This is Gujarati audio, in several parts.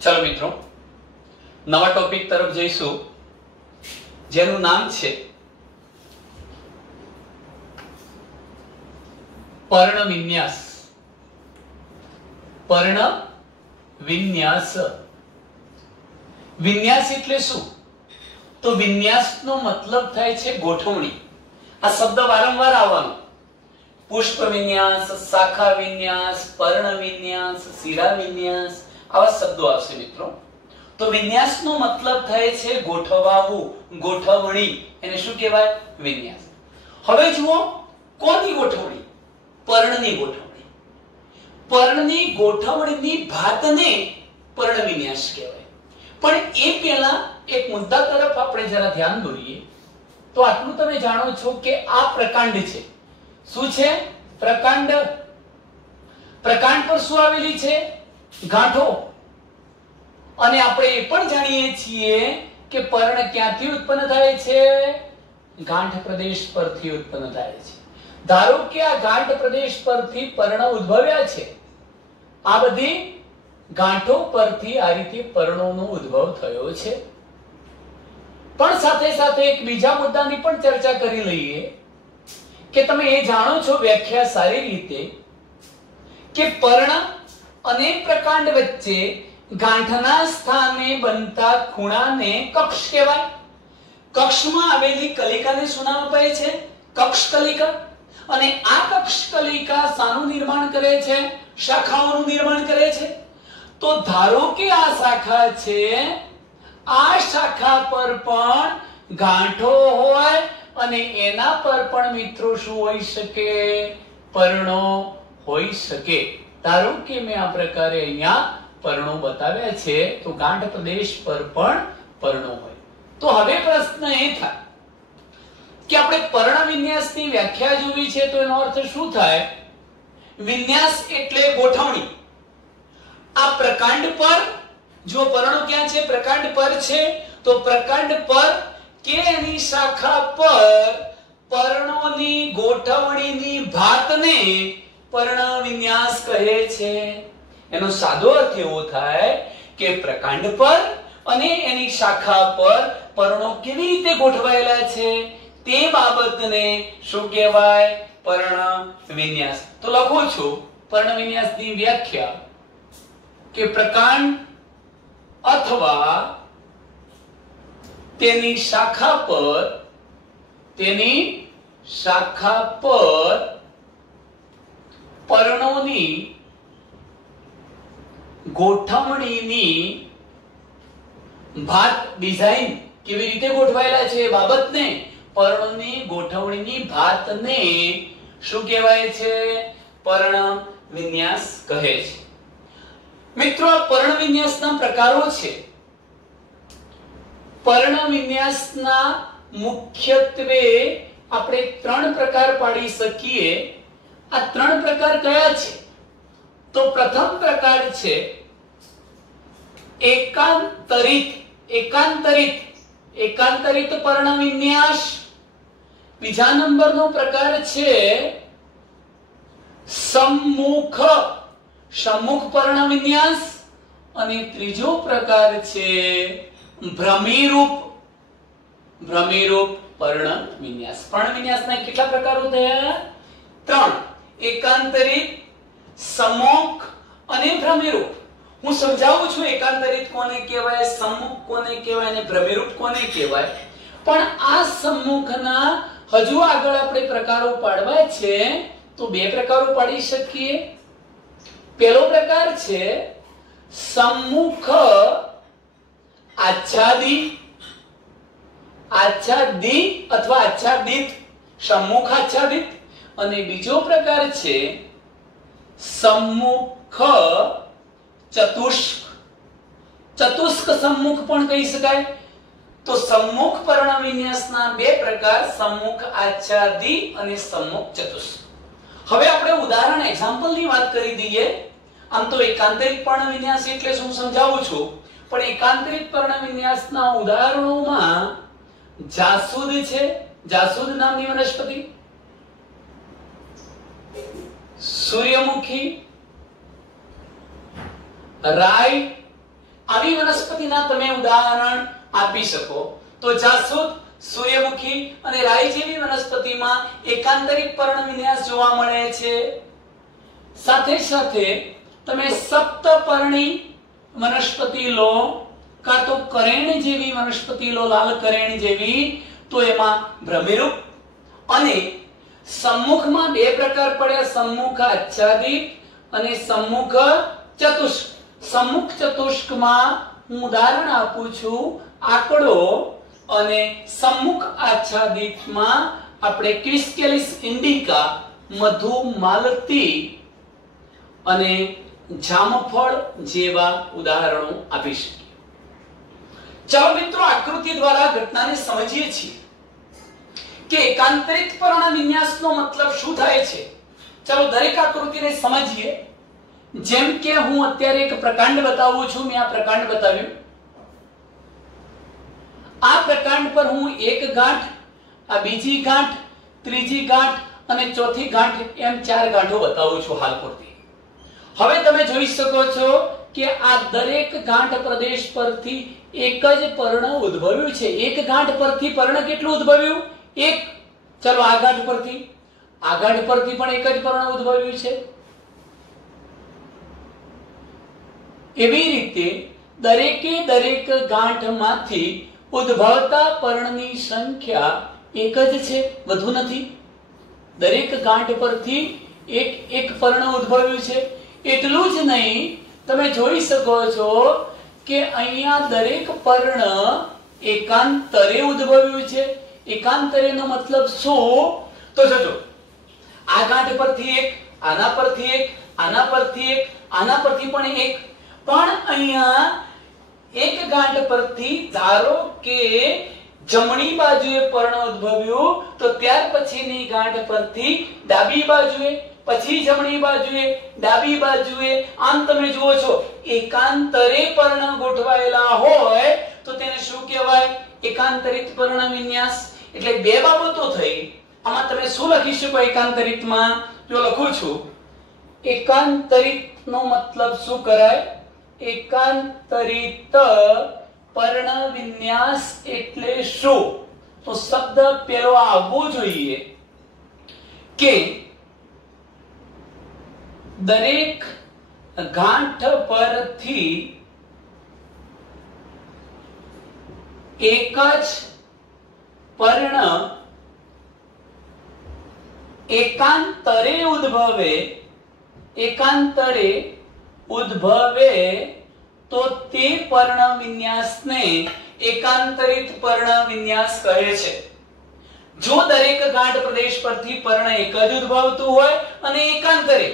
चलो मित्रों, नवा टॉपिक तरफ जईशु जेनु नाम छे पर्ण विन्यास। पर्ण विन्यास विन्यास એટલે શું? તો વિન્યાસનો મતલબ થાય છે ગોઠવણી। આ શબ્દ વારંવાર આવવાનો। પુષ્પ વિન્યાસ, શાખા વિન્યાસ, પર્ણ વિન્યાસ, શિરા વિન્યાસ આવા શબ્દો આવશે મિત્રો। તો વિન્યાસનો મતલબ થાય છે ગોઠવાવું, ગોઠવણી। એને શું કહેવાય? વિન્યાસ। હવે જુઓ, કોની ગોઠવણી? पर्णनी गोठवणी। पर्णनी गोठवणीनी भातने पर्ण विन्यास कहेवाय। पण ए पहेला एक मुद्दा तरफ આપણે જરા ધ્યાન દોરીએ તો આટલું તમે જાણો છો કે આ પ્રકાંડ છે। શું છે? પ્રકાંડ। પ્રકાંડ પર શું આવેલી છે? ગાંઠો। અને આપણે એ પણ જાણીએ છીએ કે પર્ણ ક્યાંથી ઉત્પન્ન થાય છે? ગાંઠ પ્રદેશ પરથી ઉત્પન્ન થાય છે। ધારો કે આ ગાંઠ પ્રદેશ પરથી પર્ણ ઉદ્ભવ્યા છે। આ બધી ગાંઠો પરથી આ રીતે પર્ણોનો ઉદ્ભવ થયો છે। પણ સાથે સાથે એક બીજા મુદ્દાની પણ ચર્ચા કરી લઈએ કે તમે એ જાણો છો વ્યાખ્યા સારી રીતે કે પર્ણ અને પ્રકાંડ વચ્ચે ગાંઠના સ્થાને બનતા ખૂણાને કક્ષ કહેવાય। કક્ષમાં આવેલી કલિકાને શું નામ અપાય છે? કક્ષ કલિકા। અને આ કક્ષ કલિકા શાનું નિર્માણ કરે છે? શાખાઓનું નિર્માણ કરે છે। તો ધારો કે આ શાખા છે, આ શાખા પર પણ ગાંઠો હોય અને એના પર પણ મિત્રો શું હોઈ શકે? પર્ણો હોઈ શકે। ધારો કે મેં આ પ્રકારે અહીંયા પર્ણો બતાવ્યા છે તો ગાંઠ પ્રદેશ પર પણ પર્ણો હોય। તો હવે પ્રશ્ન એ થાય કે આપણે પર્ણ વિન્યાસની વ્યાખ્યા જોવી છે તો એનો અર્થ શું થાય? વિન્યાસ એટલે ગોઠવણી। આ પ્રકાંડ પર જો પર્ણો ક્યાં છે? પ્રકાંડ પર છે તો પ્રકાંડ પર કે એની શાખા પર પર્ણોની ગોઠવણીની ભાતને પર્ણ વિન્યાસ કહે છે। એનો સાદો અર્થ એવો થાય કે પ્રકાંડ પર અને એની શાખા પર પર્ણો કેવી રીતે ગોઠવાયેલા છે તે બાબતને શું કહેવાય? પર્ણ વિન્યાસ। તો લખું છું પર્ણ વિન્યાસની વ્યાખ્યા કે પ્રકાંડ અથવા તેની શાખા પર પર્ણોની ગોઠવણીની ભાત ડિઝાઇન કેવી રીતે ગોઠવાયેલા છે એ બાબતને पर्णोनी गोठवणीनी भातने શું કહેવાય છે? પર્ણ વિન્યાસ કહે છે। મિત્રો, આ પર્ણ વિન્યાસના પ્રકારો છે। પર્ણ વિન્યાસના મુખ્યત્વે આપણે ત્રણ પ્રકાર પાડી શકીએ। આ ત્રણ પ્રકાર કયા છે? તો પ્રથમ પ્રકાર છે एकांतरित पर्ण विन्यास। बीजा नंबरનો प्रकार છે सम्मुख पर्ण विन्यास અને ત્રીજો પ્રકાર છે ભ્રમિરૂપ પर्ण વિન્યાસ। પर्ण વિન્યાસના કેટલા પ્રકારો થયા? ત્રણ। એકાંતરિત, सम्मुख અને ભ્રમિરૂપ। હું સમજાવું છું એકાંતરિત કોને કહેવાય, सम्मुख કોને કહેવાય અને ભ્રમિરૂપ કોને કહેવાય। પણ આ सम्मुखના હજુ આગળ આપણે પ્રકારો પાડવા છે તો બે પ્રકારો પાડી શકીએ। પહેલો પ્રકાર છે सम्मुख आच्छादी अथवा आच्छादित, सम्मुख आच्छादित। અને બીજો પ્રકાર છે सम्मुख चतुष्क सम्मुख पण કહી શકાય। तो सम्मुख पर्ण विन्यासना બે પ્રકાર, सम्मुख आच्छादी અને सम्मुख चतुष्क। હવે આપણે ઉદાહરણ એક્ઝામ્પલની વાત કરી દઈએ। આમ તો એકાંતરિત પર્ણ વિન્યાસ એટલે શું સમજાવું છું, પણ એકાંતરિત પર્ણ વિન્યાસના ઉદાહરણોમાં જાસૂદ છે, જાસૂદ નામની વનસ્પતિ, सूर्यमुखी, राय આવી વનસ્પતિના તમે ઉદાહરણ આપી શકો તો જાસૂદ, સૂર્યમુખી અને રાઈ જેવી વનસ્પતિમાં એકાંતરિક પર્ણવિન્યાસ જોવા મળે છે. સાથે સાથે તમે સપ્તપર્ણી વનસ્પતિ લો કાં તો કરેણ જેવી વનસ્પતિ લો, લાલ કરેણ જેવી, તો એમાં ભ્રમિરૂપ અને સમ્મુખમાં બે પ્રકાર પડ્યા, સમ્મુખ આચ્છાદિત અને સમ્મુખ ચતુષ્ક. સમ્મુખ ચતુષ્કમાં હું ઉદાહરણ આપું છું આકડો, અને સમ્મુખ આચ્છાદિતમાં આપણે ક્વિસ્કેલિસ ઇન્ડિકા, મધુ માલતી અને જામફળ જેવા ઉદાહરણો આપી શકીએ. ચાલો મિત્રો આકૃતિ દ્વારા ઘટનાને સમજીએ છીએ કે એકાંતરિત પર્ણ વિન્યાસનો મતલબ શું થાય છે. ચાલો દરેક આકૃતિને સમજીએ. જેમ કે હું અત્યારે એક પ્રકાંડ બતાવું છું, મેં આ પ્રકાંડ બતાવ્યું. આ પ્રકાંડ પર હું એક ગાંઠ, આ બીજી ગાંઠ, ત્રીજી ગાંઠ અને ચોથી ગાંઠ એમ 4 ગાંઠો બતાવું છું હાલ પૂરતી. હવે તમે જોઈ શકો છો કે આ દરેક ગાંઠ પ્રદેશ પરથી એક જ પર્ણ ઉદ્ભવ્યું છે. એક ગાંઠ પરથી પર્ણ કેટલું ઉદ્ભવ્યું? એક. ચલો આ ગાંઠ પરથી પણ એક જ પર્ણ ઉદ્ભવ્યું છે. એવી રીતે દરેકે દરેક ગાંઠમાંથી ઉદ્ભવતા પર્ણની સંખ્યા એક જ છે, વધુ નથી. દરેક ગાંઠ પરથી એક પર્ણ ઉદ્ભવ્યું છે. એટલું જ નહીં, તમે જોઈ શકો છો કે અહીંયા દરેક પર્ણ એકાંતરે ઉદ્ભવ્યું છે. એકાંતરેનો મતલબ શું? તો જોજો, આ ગાંઠ પરથી એક, આના પરથી એક, આના પરથી એક, આના પરથી પણ એક. પણ અહીંયા એક ગાંઠ પરથી ધારો કે જમણી બાજુએ પર્ણ ઉદ્ભવ્યું, તો ત્યાર પછીની ગાંઠ પરથી ડાબી બાજુએ, પછી જમણી બાજુએ, ડાબી બાજુએ, આમ તમે જુઓ છો એકાંતરે પર્ણ ગોઠવાયેલા હોય તો તેને શું કહેવાય? એકાંતરિત પર્ણ વિન્યાસ. એટલે બે બાબતો થઈ. આમાં તમે શું લખી શકો એકાંતરિતમાં? જો લખું છું, એકાંતરિત નો મતલબ શું કરાય? એકાંતરિત પર્ણ વિન્યાસ એટલે શું? તો શબ્દ પેલો આવવો જોઈએ કે દરેક ગાંઠ પરથી એક જ પર્ણ એકાંતરે ઉદ્ભવે તો તે પર્ણ વિન્યાસને એકાંતરિત પર્ણ વિન્યાસ કહે છે. જો દરેક ગાંઠ પ્રદેશ પરથી પર્ણ એક જ ઉદ્ભવતું હોય અને એકાંતરે,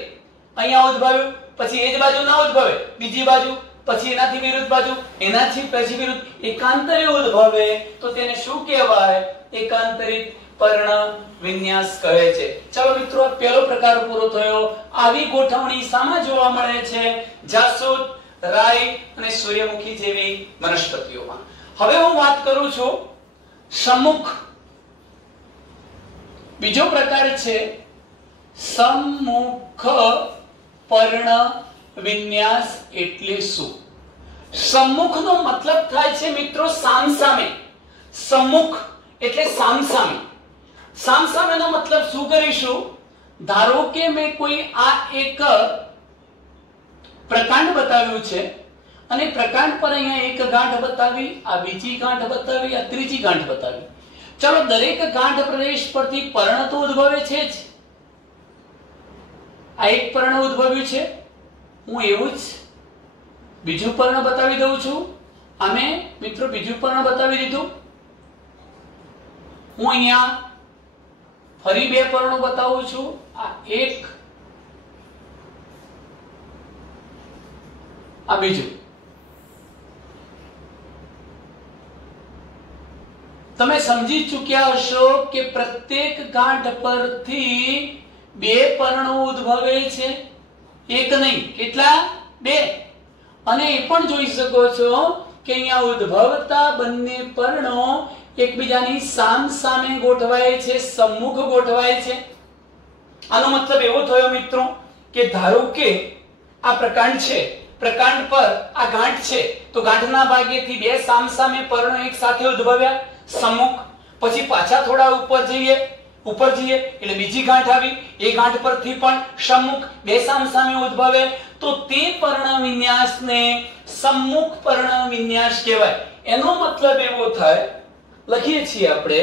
અહીંયા ઉદ્ભવ્યું પછી એ જ બાજુ ના ઉદ્ભવે, બીજી બાજુ, પછી એનાથી વિરુદ્ધ બાજુ, એનાથી પછી વિરુદ્ધ, એકાંતરે ઉદ્ભવે તો તેને શું કહેવાય? એકાંતરિત પર્ણ વિન્યાસ કહે છે. ચાલો મિત્રો, પહેલો પ્રકાર પૂરો થયો. આવી ગોઠવણી સામા જોવા મળે છે? જાસૂદ, રાઈ અને સૂર્યમુખી જેવી વનસ્પતિઓમાં. હવે હું વાત કરું છું સમ્મુખ. બીજો પ્રકાર છે સમ્મુખ પર્ણ વિન્યાસ. એટલે શું? સમ્મુખનો મતલબ થાય છે મિત્રો સામસામે. સમ્મુખ એટલે સામસામે. સામસામેનો મતલબ શું કરીશું? ધારો કે મેં કોઈ આ એક પ્રકાંડ બતાવ્યું છે અને પ્રકાંડ પર અહીંયા એક ગાંઠ બતાવી, આ બીજી ગાંઠ બતાવી, આ ત્રીજી ગાંઠ બતાવી. ચલો દરેક ગાંઠ પ્રદેશ પરથી પર્ણ તો ઉદ્ભવે છે જ. આ એક પર્ણ ઉદ્ભવ્યું છે, હું એવું જ બીજું પર્ણ બતાવી દઉં છું. અમે મિત્રો બીજું પર્ણ બતાવી દીધું. હું અહીંયા ફરી બે પર્ણો બતાવું છું. આ એક, આ બીજું. તમે સમજી ચૂક્યા હશો કે પ્રત્યેક ગાંઠ પરથી બે પર્ણો ઉદ્ભવે છે. એક નહીં, કેટલા? બે. અને એ પણ જોઈ શકો છો કે અહીંયા ઉદ્ભવતા બંને પર્ણો એકબીજાની સામસામે ગોઠવાય છે, સમ્મુખ ગોઠવાય છે. આનો મતલબ એવો થયો મિત્રો કે ધારો કે આ પ્રકાંડ છે પ્રકાંડ પર આ ગાંઠ છે તો ગાંઠના ભાગેથી બે સામસામે પર્ણો એક સાથે ઉદ્ભવ્યા સમ્મુખ, પછી પાછા થોડા ઉપર જઈએ એટલે બીજી ગાંઠ આવી, એ ગાંઠ પરથી પણ સમ્મુખ, બે સામસામે ઉદ્ભવે તો તે પર્ણ વિન્યાસને સમ્મુખ પર્ણ વિન્યાસ કહેવાય. એનો મતલબ એવો થાય, લખીએ છીએ આપણે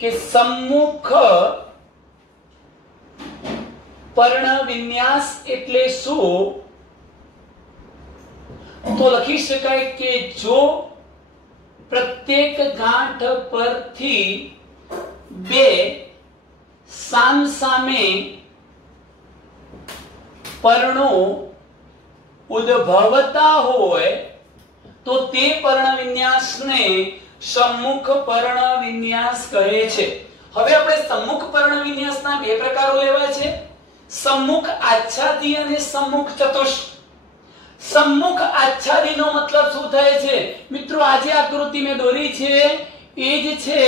કે સમ્મુખ પર્ણ વિન્યાસ એટલે શું? તો લખી શકાય કે જો પ્રત્યેક ગાંઠ પરથી બે સામસામે પર્ણો ઉદ્ભવતા હોય તો તે પર્ણ વિન્યાસને સમ્મુખ પર્ણ વિન્યાસ કહે છે. હવે આપણે સમ્મુખ પર્ણ વિન્યાસના બે પ્રકારો લેવા છે, સમ્મુખ આચ્છાદી અને સમ્મુખ ચતુષ્ક. સમ્મુખ આચ્છાદીનો મતલબ શું થાય છે મિત્રો? આજે આકૃતિ મેં દોરી છે એ જ છે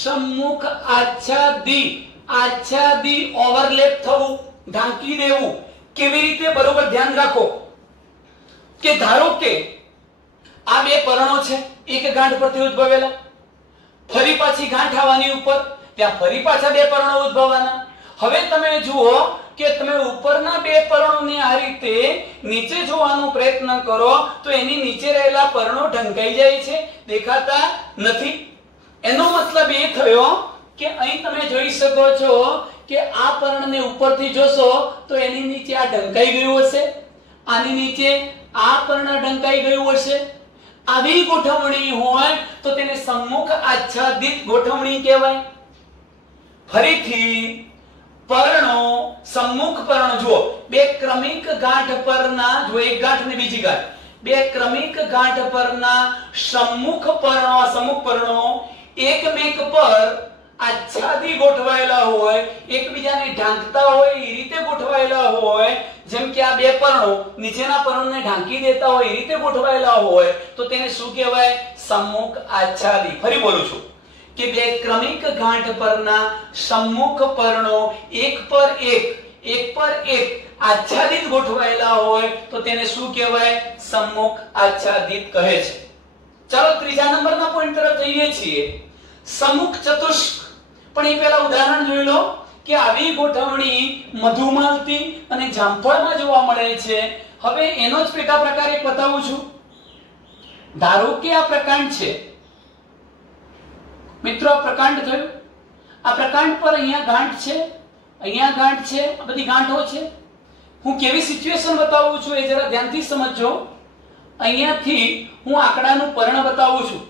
સમ્મુખ આચ્છાદી. આચ્છાદી ઓવરલેપ થવું, ઢાંકી દેવું. કેવી રીતે? બરોબર ધ્યાન રાખો કે ધારો કે આ બે પર્ણો છે, એક ગાંઠ પરથી ઉદ્ભવેલા, ફરી પાછી ગાંઠ આવવાની ઉપર, ત્યાં ફરી પાછા બે પર્ણો ઉદ્ભવવાના. હવે તમે જુઓ કે તમે ઉપરના બે પર્ણોને આ રીતે નીચે જોવાનો પ્રયત્ન કરો તો એની નીચે રહેલા પર્ણો ઢંકાઈ જાય છે, દેખાતા નથી. એનો મતલબ એ થયો કે અહીં તમે જોઈ શકો છો કે આ પર્ણને ઉપરથી જોશો તો એની નીચે આ ઢંકાઈ ગયું હશે, આની નીચે આ પર્ણ ઢંકાઈ ગયું હશે. આવી ગોઠવણી હોય તો તેને સમ્મુખ આચ્છાદિત ગોઠવણી કહેવાય. ફરીથી પર્ણો સમ્મુખ પર્ણ જુઓ, બે ક્રમિક ગાંઠ પરના, જો એક ગાંઠ ને બીજી ગાંઠ, બે ક્રમિક ગાંઠ પરના સમ્મુખ પર્ણો એકમેક પર આચ્છાદી ગોઠવાયેલા હોય, એકબીજાને ઢાંકતા હોય એ રીતે ગોઠવાયેલા હોય, જેમ કે આ બે પર્ણો નીચેના પર્ણને ઢાંકી દેતા હોય એ રીતે ગોઠવાયેલા હોય તો તેને શું કહેવાય? સમ્મુખ આચ્છાદી. ફરી બોલું છું કે બે ક્રમિક ગાંઠ પરના સમ્મુખ પર્ણો એક પર એક આચ્છાદિત ગોઠવાયેલા હોય તો તેને શું કહેવાય? સમ્મુખ આચ્છાદિત કહે છે. ચાલો ત્રીજા નંબરના પોઈન્ટ તરફ જઈએ છીએ, સમ્મુખ ચતુષ્ક. પણ એ પહેલા ઉદાહરણ જોઈ લો કે આવી ગોઠવણી મધુમાલતી અને જામફળમાં જોવા મળે છે. હવે એનો જ પેટા પ્રકાર એક બતાવું છું. ધારો કે આ પ્રકાંડ છે મિત્રો, આ પ્રકાંડ થયું. આ પ્રકાંડ પર અહીંયા ગાંઠ છે, અહીંયા ગાંઠ છે, આ બધી ગાંઠો છે. હું કેવી સિચ્યુએશન બતાવું છું એ જરા ધ્યાનથી સમજજો. અહીંયાથી હું આંકડાનું પર્ણ બતાવું છું.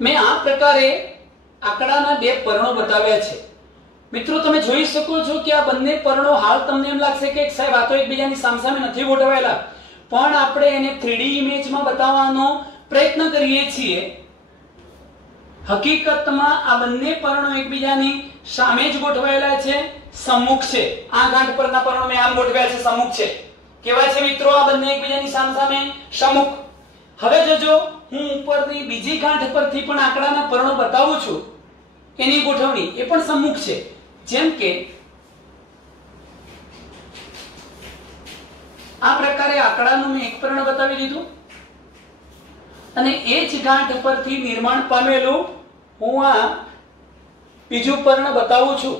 મેં આ પ્રકારે આંકડાના બે પર્ણો બતાવ્યા છે. મિત્રો તમે જોઈ શકો છો કે આ બંને પર્ણો, હાલ તમને એમ લાગશે કે સાહેબ આ તો એકબીજાની સામસામે નથી ગોઠવાયેલા, પણ આપણે એને 3D ઇમેજમાં બતાવવાનો પ્રયત્ન કરીએ છીએ. હકીકતમાં આ બંને પર્ણો એકબીજાની સામે જ ગોઠવાયેલા છે, સમ્મુખ છે. આ ગાંઠ પરના પર્ણો મેં આમ ગોઠવ્યા છે, સમ્મુખ છે. કેવા છે મિત્રો? આ બંને એકબીજાની સામસામે સમ્મુખ. હવે જોજો, હું ઉપરની બીજી ગાંઠ પરથી પણ આંકડાના પર્ણો બતાવું છું, એની ગોઠવણી એ પણ સમ્મુખ છે. જેમ કે આ પ્રકારે આંકડાનું મેં એક પર્ણ બતાવી દીધું અને એ જ ગાંઠ પરથી નિર્માણ પામેલું હું આ બીજું પર્ણ બતાવું છું.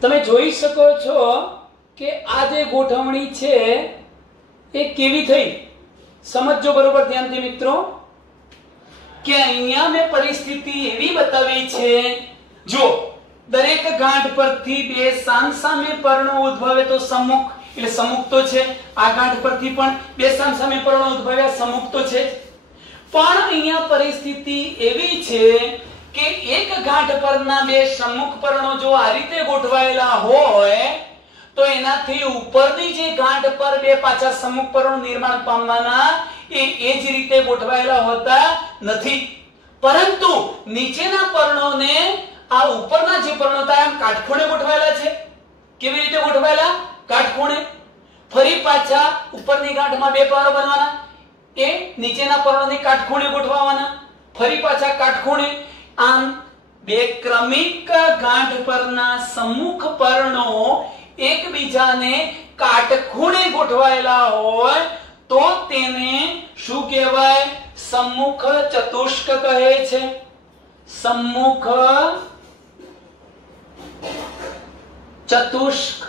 તમે જોઈ શકો છો કે આ જે ગોઠવણી છે એ કેવી થઈ, સમજજો બરોબર ધ્યાનથી મિત્રો, કે અહીંયા મેં પરિસ્થિતિ એવી બતાવી છે, જો દરેક ગાંઠ પરથી બે સામસામે પર્ણો ઉદ્ભવે તો સમ્મુખ, એટલે સમ્મુખ તો છે. આ ગાંઠ પરથી પણ બે સામસામે પર્ણો ઉદ્ભવ્યા, સમ્મુખ તો છે. પણ અહીંયા પરિસ્થિતિ એવી છે કે એક ગાંઠ પરના બે સમ્મુખ પર્ણો જો આ રીતે ગોઠવાયેલા હોય તો એનાથી ઉપરની જે ગાંઠ પર બે પાછા સમ્મુખ પર્ણો નિર્માણ પામવાના એ જ રીતે ગોઠવાયેલા હોતા નથી, પરંતુ નીચેના પર્ણોને આ ઉપરના જે પર્ણો હતા એમ કાટખૂણે ગોઠવાયેલા છે. કેવી રીતે ગોઠવાયેલા? કાટખૂણે. ફરી પાછા ઉપરની ગાંઠમાં બે પર્ણો બનવાના, એ નીચેના પર્ણોને કાટખૂણે ગોઠવવાના, ફરી પાછા કાટખૂણે. આમ બે ક્રમિક ગાંઠ પરના સમ્મુખ પર્ણો એકબીજાને કાટખૂણે ગોઠવાયેલા હોય તો તેને શું કહેવાય? સમ્મુખ ચતુષ્ક કહે છે. સમ્મુખ ચતુષ્ક.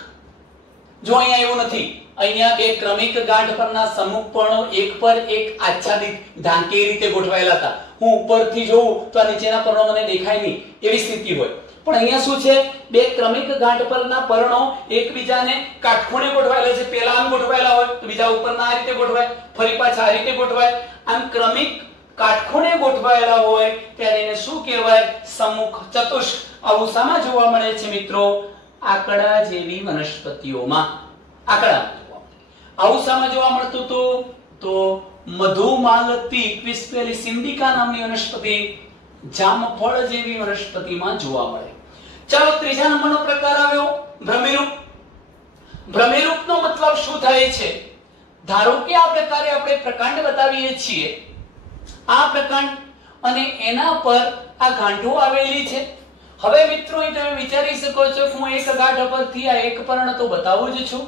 જો અહીંયા એવું નથી, અહીંયા બે ક્રમિક ગાંઠ પરના સમ્મુખ પર્ણો એક પર એક આચ્છાદિત ઢાંકી રીતે ગોઠવાયેલા હતા. હું ઉપરથી જોઉં તો આ નીચેના પર્ણો મને દેખાય નહીં એવી સ્થિતિ હોય. પણ અહીંયા શું છે? બે ક્રમિક ગાંઠ પરના પર્ણો એકબીજાને કાટખૂણે ગોઠવાયેલા છે. પહેલા આમ ગોઠવાયેલા હોય તો બીજા ઉપરના આ રીતે ગોઠવાય, ફરી પાછા આ રીતે ગોઠવાય. આમ ક્રમિક કાટખૂણે ગોઠવાયેલા હોય ત્યારે એને શું કહેવાય? સમ્મુખ ચતુષ્ક. આવું શામાં જોવા મળે છે મિત્રો? આકડા જેવી વનસ્પતિઓમાં. આકડા આવું શામાં જોવા મળતું હતું? તો મધુમાલતી ક્વિસ્પેલિસ ઇન્ડિકા નામની વનસ્પતિ જામફળ જેવી વનસ્પતિમાં જોવા મળે. ચાલો ત્રીજા નંબરનો પ્રકાર આવ્યો ભ્રમિરૂપ. ભ્રમિરૂપનો મતલબ શું થાય છે? ધારો કે આ પ્રકારે આપણે પ્રકાંડ બતાવીએ છીએ, આ પ્રકાંડ અને એના પર આ ગાંઠો આવેલી છે. હવે મિત્રો અહીં તમે વિચારી શકો છો કે હું એક ગાંઠ પરથી આ એક પર્ણ તો બતાવું જ છું.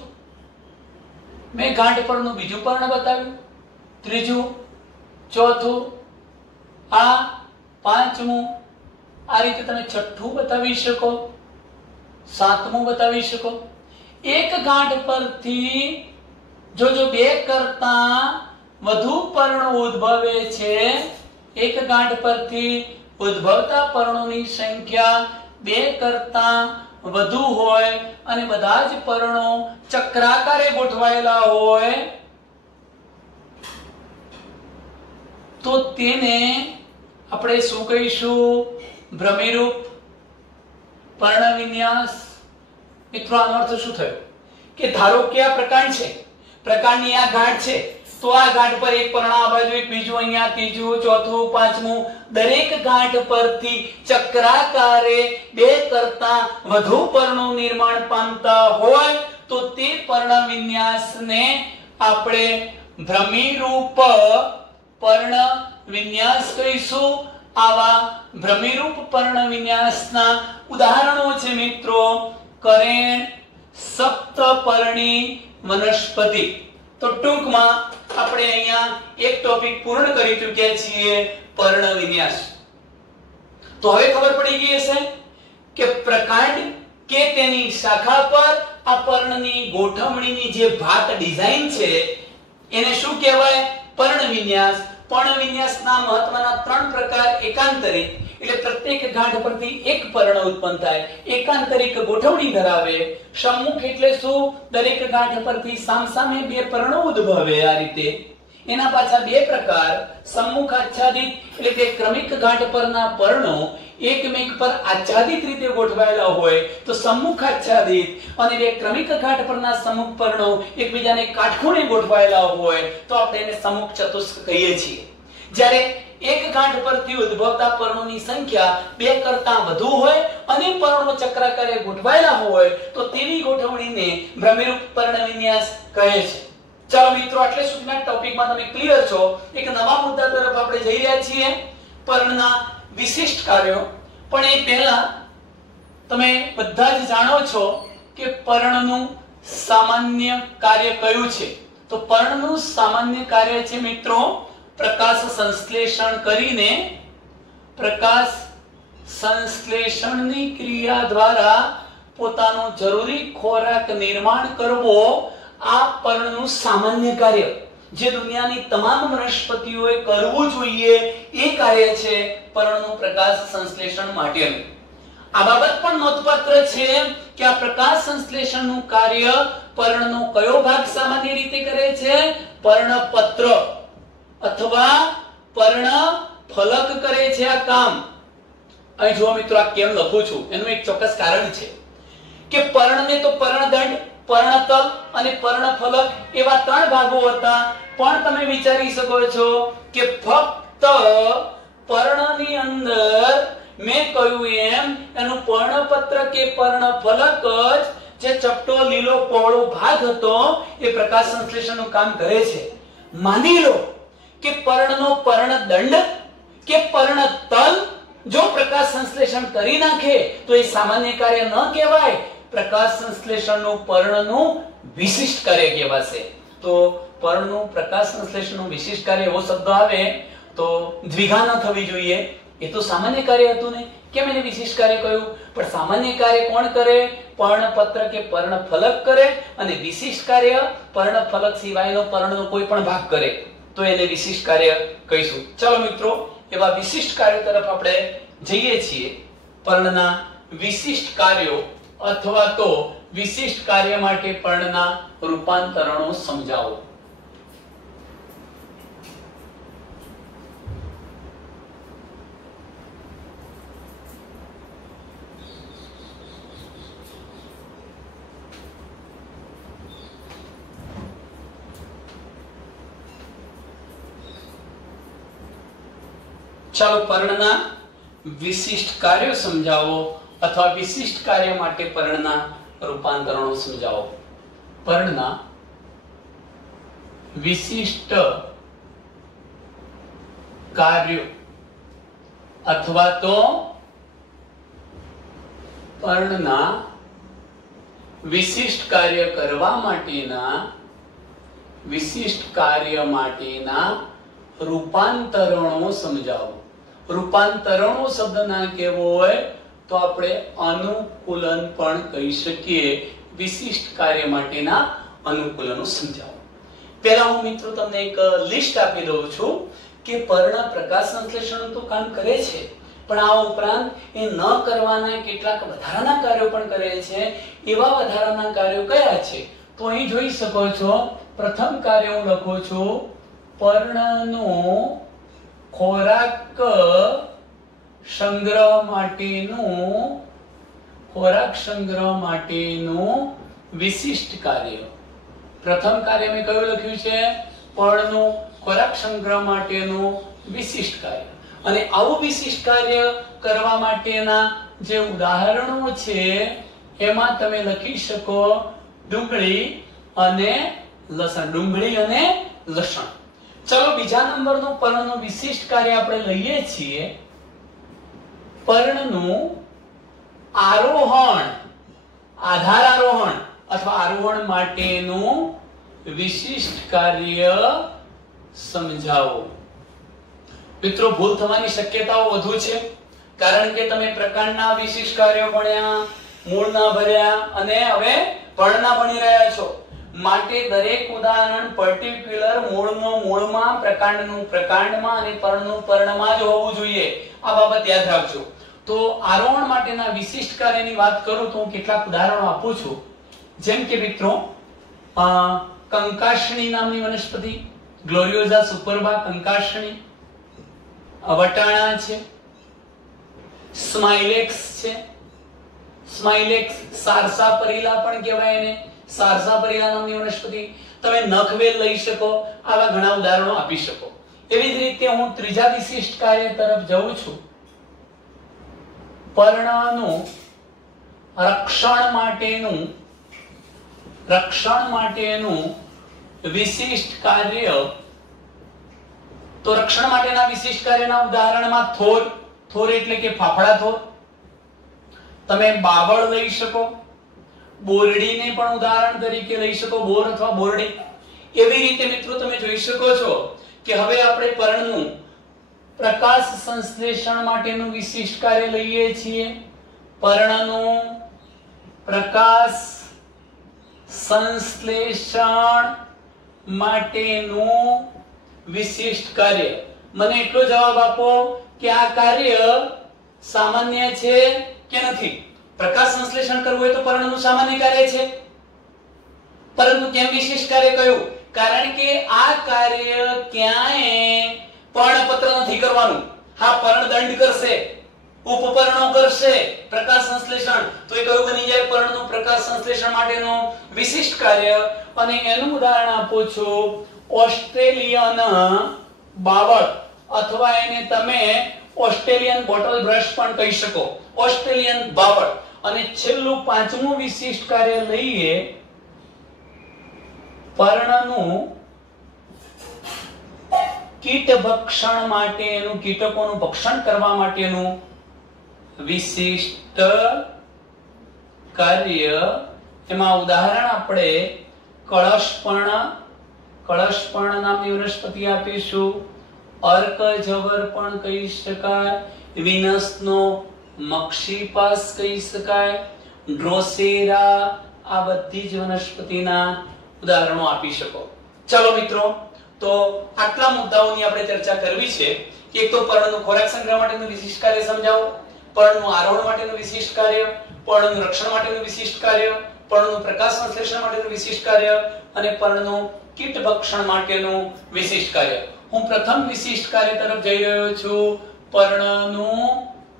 મેં ગાંઠ પરનું બીજું પર્ણ બતાવ્યું, ત્રીજું, ચોથું, આ પાંચમું, આ રીતે તમે છઠ્ઠું બતાવી શકો, સાતમું બતાવી શકો. એક ગાંઠ પરથી જો બે કરતા વધુ પર્ણો ઉદ્ભવે છે, એક ગાંઠ પરથી ઉદ્ભવતા પર્ણોની સંખ્યા બે કરતા વધુ હોય અને બધા જ પર્ણો ચક્રાકારે ગોઠવાયેલા હોય તો તેને આપણે શું કહીશું? ભ્રમિરૂપ પર્ણ વિન્યાસ. મિત્રો આનો અર્થ શું થયો? કે ધારો કે આ પ્રકાંડ છે, પ્રકાંડની આ ગાંઠ છે, તો આ ગાંઠ પર એક પર્ણ આ બાજુ, એક બીજું અહીંયા, ત્રીજું, ચોથું, પાંચમું, દરેક ગાંઠ પરથી ચક્રાકારે બે કરતા વધુ પર્ણો નિર્માણ પામતા હોય તો તે પર્ણ વિન્યાસને આપણે ભ્રમિરૂપ પર્ણ વિન્યાસ કહીશું. આવા ભ્રમિરૂપ પર્ણ વિન્યાસના ઉદાહરણો છે મિત્રો કરેણ, સપ્તપર્ણી વનસ્પતિ. તો ટૂંકમાં આપણે અહીંયા એક ટોપિક પૂર્ણ કરી ચૂક્યા છીએ, પર્ણ વિન્યાસ. તો હવે ખબર પડી ગઈ હશે કે પ્રકાંડ કે તેની શાખા પર આ પર્ણની ગોઠવણીની જે ભાત ડિઝાઇન છે એને શું કહેવાય? પર્ણ વિન્યાસ. પર્ણ વિન્યાસના મહત્વના ત્રણ પ્રકાર એકાંતરિક, એટલે પ્રત્યેક ગાંઠ પરથી એક પર્ણ ઉત્પન્ન થાય, એકાંતરિક ગોઠવણી ધરાવે. સમ્મુખ એટલે શું? દરેક ગાંઠ પરથી સામસામે બે પર્ણો ઉદ્ભવે. આ રીતે એના પાછા બે પ્રકાર. સમ્મુખ આચ્છાદિત એટલે કે ક્રમિક ગાંઠ પરના પર્ણો એકમેક પર આચ્છાદિત રીતે ગોઠવાયેલા હોય તો સમ્મુખ આચ્છાદિત, અને બે ક્રમિક ગાંઠ પરના સમ્મુખ પર્ણો એકબીજાને કાટખૂણે ગોઠવાયેલા હોય તો આપણે એને સમ્મુખ ચતુષ્ક કહીએ છીએ. જ્યારે એક ગાંઠ પરથી ઉદ્ભવતા પર્ણોની સંખ્યા બે કરતા વધુ હોય અને પર્ણો ચક્રાકારે ગોઠવાયેલા હોય તો તેની ગોઠવણીને ભ્રમિરૂપ પર્ણ વિન્યાસ કહે છે. ચાલો મિત્રો, આટલે સુધીના ટોપિકમાં તમે ક્લિયર છો. એક નવા મુદ્દા તરફ આપણે જઈ રહ્યા છીએ, પર્ણના વિશિષ્ટ કાર્યો. પણ એ પહેલા તમે બધા જ જાણો છો કે પર્ણનું સામાન્ય કાર્ય કયું છે? તો પર્ણનું સામાન્ય કાર્ય છે મિત્રો પ્રકાશ સંશ્લેષણ કરીને, પ્રકાશ સંશ્લેષણની ક્રિયા દ્વારા પોતાનું જરૂરી ખોરાક નિર્માણ કરવો. આ પર્ણનું સામાન્ય કાર્ય જે દુનિયાની તમામ વનસ્પતિઓએ કરવું જોઈએ એ કાર્ય છે પર્ણનું પ્રકાશ સંશ્લેષણ માટેનું. આ બાબત પણ નોંધપાત્ર છે કે આ પ્રકાશ સંશ્લેષણનું કાર્ય પર્ણનો કયો ભાગ સામાન્ય રીતે કરે છે? પર્ણપત્ર અથવા પર્ણફલક કરે છે આ કામ. અહીં જુઓ મિત્રો, આ કેમ લખું છું એનું એક ચોક્કસ કારણ છે કે પર્ણને તો પર્ણદંડ, પર્ણતલ અને પર્ણફલક એવા ત્રણ ભાગો હતા. પણ તમે વિચારી શકો છો કે ફક્ત પર્ણની અંદર મેં કહ્યું એમ એનું પર્ણપત્ર કે પર્ણફલક જ જે ચપટો લીલો પહોળો ભાગ હતો એ પ્રકાશ સંશ્લેષણનું કામ કરે છે. માની લો કે પર્ણનો પર્ણદંડ કે પર્ણતલ જો પ્રકાશ સંશ્લેષણ કરી નાખે તો એ સામાન્ય કાર્ય ન કહેવાય, પ્રકાશ સંશ્લેષણનું પર્ણનું વિશિષ્ટ કાર્ય કહેવાશે. તો પર્ણનું પ્રકાશ સંશ્લેષણનું વિશિષ્ટ કાર્ય એવો શબ્દ આવે તો દ્વિઘા ન થવી જોઈએ. એ તો સામાન્ય કાર્ય હતું ને, કેમ એને વિશિષ્ટ કાર્ય કહ્યું? પણ સામાન્ય કાર્ય કોણ કરે? પર્ણપત્ર કે પર્ણફલક કરે, અને વિશિષ્ટ કાર્ય પર્ણફલક સિવાયનો પર્ણનો કોઈ પણ ભાગ કરે તો એને વિશિષ્ટ કાર્ય કહીશું. ચાલો મિત્રો, એવા વિશિષ્ટ કાર્યો તરફ આપણે જઈએ છીએ. પર્ણના વિશિષ્ટ કાર્યો અથવા તો વિશિષ્ટ કાર્ય માટે પર્ણના રૂપાંતરણો સમજાવો. ચાલો, પર્ણના વિશિષ્ટ કાર્યો સમજાવો અથવા વિશિષ્ટ કાર્ય માટે પર્ણના રૂપાંતરણો સમજાવો. પર્ણના વિશિષ્ટ કાર્યો અથવા તો પર્ણના વિશિષ્ટ કાર્ય કરવા માટેના વિશિષ્ટ કાર્ય માટેના રૂપાંતરણો સમજાવો. રૂપાંતરણો શબ્દ ના કહેવો હોય તો આપણે અનુકૂલન પણ કહી શકીએ. વિશિષ્ટ કાર્ય માટેના અનુકૂલનો સમજાવો. પહેલા હું મિત્રો તમને એક લિસ્ટ આપી દઉં છું કે પર્ણ પ્રકાશ સંશ્લેષણનું તો કામ કરે છે, પણ આ ઉપરાંત એ ન કરવાના કેટલાક વધારાના કાર્યો પણ કરે છે. એવા વધારાના કાર્યો કયા છે? તો અહીં જોઈ શકો છો. પ્રથમ કાર્ય હું લખું છું, પર્ણનો ખોરાક સંગ્રહ માટેનું વિશિષ્ટ કાર્ય. પ્રથમ કાર્ય મેં કયું લખ્યું છે? પર્ણનો ખોરાક સંગ્રહ માટેનું વિશિષ્ટ કાર્ય. અને આવું વિશિષ્ટ કાર્ય કરવા માટેના જે ઉદાહરણો છે એમાં તમે લખી શકો ડુંગળી અને લસણ. ડુંગળી અને લસણ. ચલો, બીજા નંબરનું પર્ણનું વિશિષ્ટ કાર્ય આપણે લઈએ છીએ, પર્ણનું આરોહણ, આધાર આરોહણ અથવા આરોહણ માટેનું વિશિષ્ટ કાર્ય સમજાવો. મિત્રો, ભૂલ થવાની શક્યતાઓ વધુ છે, કારણ કે તમે પ્રકાંડના વિશિષ્ટ કાર્યો ભણ્યા, મૂળના ભર્યા અને હવે પર્ણના ભણી રહ્યા છો. માટે દરેક ઉદાહરણ પર્ટિક્યુલર મૂળનો મૂળમાં, પ્રકાંડનું પ્રકાંડમાં અને પર્ણનું પર્ણમાં જ હોવું જોઈએ. આ બાબત યાદ રાખજો. તો આરોહણ માટેના વિશિષ્ટ કાર્યની વાત કરું તો હું કેટલાક ઉદાહરણો આપું છું. જેમ કે મિત્રો, કંકાશણી નામની વનસ્પતિ, ગ્લોરિયોઝા સુપરબા કંકાશણી, વટાણા છે, સ્માઇલેક્સ છે. સ્માઇલેક્સ સારસાપરીલા પણ કહેવાય એને. સારસાપરીલા નામની વનસ્પતિ. તમે નખવેલ લઈ શકો. આવા ઘણા ઉદાહરણો આપી શકો. એવી જ રીતે હું ત્રીજા વિશિષ્ટ કાર્ય તરફ જઉં છું. પર્ણનું રક્ષણ માટેનું વિશિષ્ટ કાર્ય. તો રક્ષણ માટેના વિશિષ્ટ કાર્યના ઉદાહરણમાં થોર. થોર એટલે કે ફાફડા થોર. તમે બાવળ લઈ શકો. બોરડીને પણ ઉદાહરણ તરીકે લઈ શકો, બોર અથવા બોરડી. એવી રીતે મિત્રો તમે જોઈ શકો છો કે હવે આપણે પર્ણનું પ્રકાશ સંશ્લેષણ માટેનું વિશિષ્ટ કાર્ય લઈએ છીએ. પર્ણનું પ્રકાશ સંશ્લેષણ માટેનું વિશિષ્ટ કાર્ય. મને એટલો જવાબ આપો કે આ કાર્ય સામાન્ય છે કે નથી? પ્રકાશ સંશ્લેષણ કરવું હોય તો પર્ણનું સામાન્ય કાર્ય છે, પરંતુ કેમ વિશિષ્ટ કાર્ય કહ્યું? કારણ કે આ કાર્ય ક્યાંય પર્ણપત્ર નથી કરવાનું. હા, પર્ણદંડ કરશે, ઉપપર્ણો કરશે પ્રકાશ સંશ્લેષણ. તો એ કયું બની જાય? પર્ણનું પ્રકાશ સંશ્લેષણ માટેનું વિશિષ્ટ કાર્ય. અને એનું ઉદાહરણ આપું છું, ઓસ્ટ્રેલિયન બાવળ અથવા એને તમે ઓસ્ટ્રેલિયન બોટલ બ્રશ પણ કહી શકો. ઓસ્ટ્રેલિયન બાવળ. અને છેલ્લું પાંચમું વિશિષ્ટ કાર્ય લઈએ, પર્ણનું કીટ ભક્ષણ માટેનું, કીટકોનું ભક્ષણ કરવા માટેનું વિશિષ્ટ કાર્ય. એમાં ઉદાહરણ આપણે કળશપર્ણ નામની વનસ્પતિ આપીશું. અર્ક જવર પણ કહી શકાય. વિનસનો મક્ષીપાસ કહી શકાય. ડ્રોસેરા, આ બધી જ વનસ્પતિના ઉદાહરણો આપી શકો. ચાલો મિત્રો, તો આટલા મુદ્દાઓની આપણે ચર્ચા કરવી છે. એક તો પર્ણનું ખોરાક સંગ્રહ માટેનું વિશિષ્ટ કાર્ય સમજાવો, પર્ણનું આરોહણ માટેનું વિશિષ્ટ કાર્ય, પર્ણનું રક્ષણ માટેનું વિશિષ્ટ કાર્ય, પર્ણનું પ્રકાશ સંશ્લેષણ માટેનું વિશિષ્ટ કાર્ય અને પર્ણનું કીટ ભક્ષણ માટેનું વિશિષ્ટ કાર્ય. હું પ્રથમ વિશિષ્ટ કાર્ય તરફ જઈ રહ્યો છું. પર્ણનું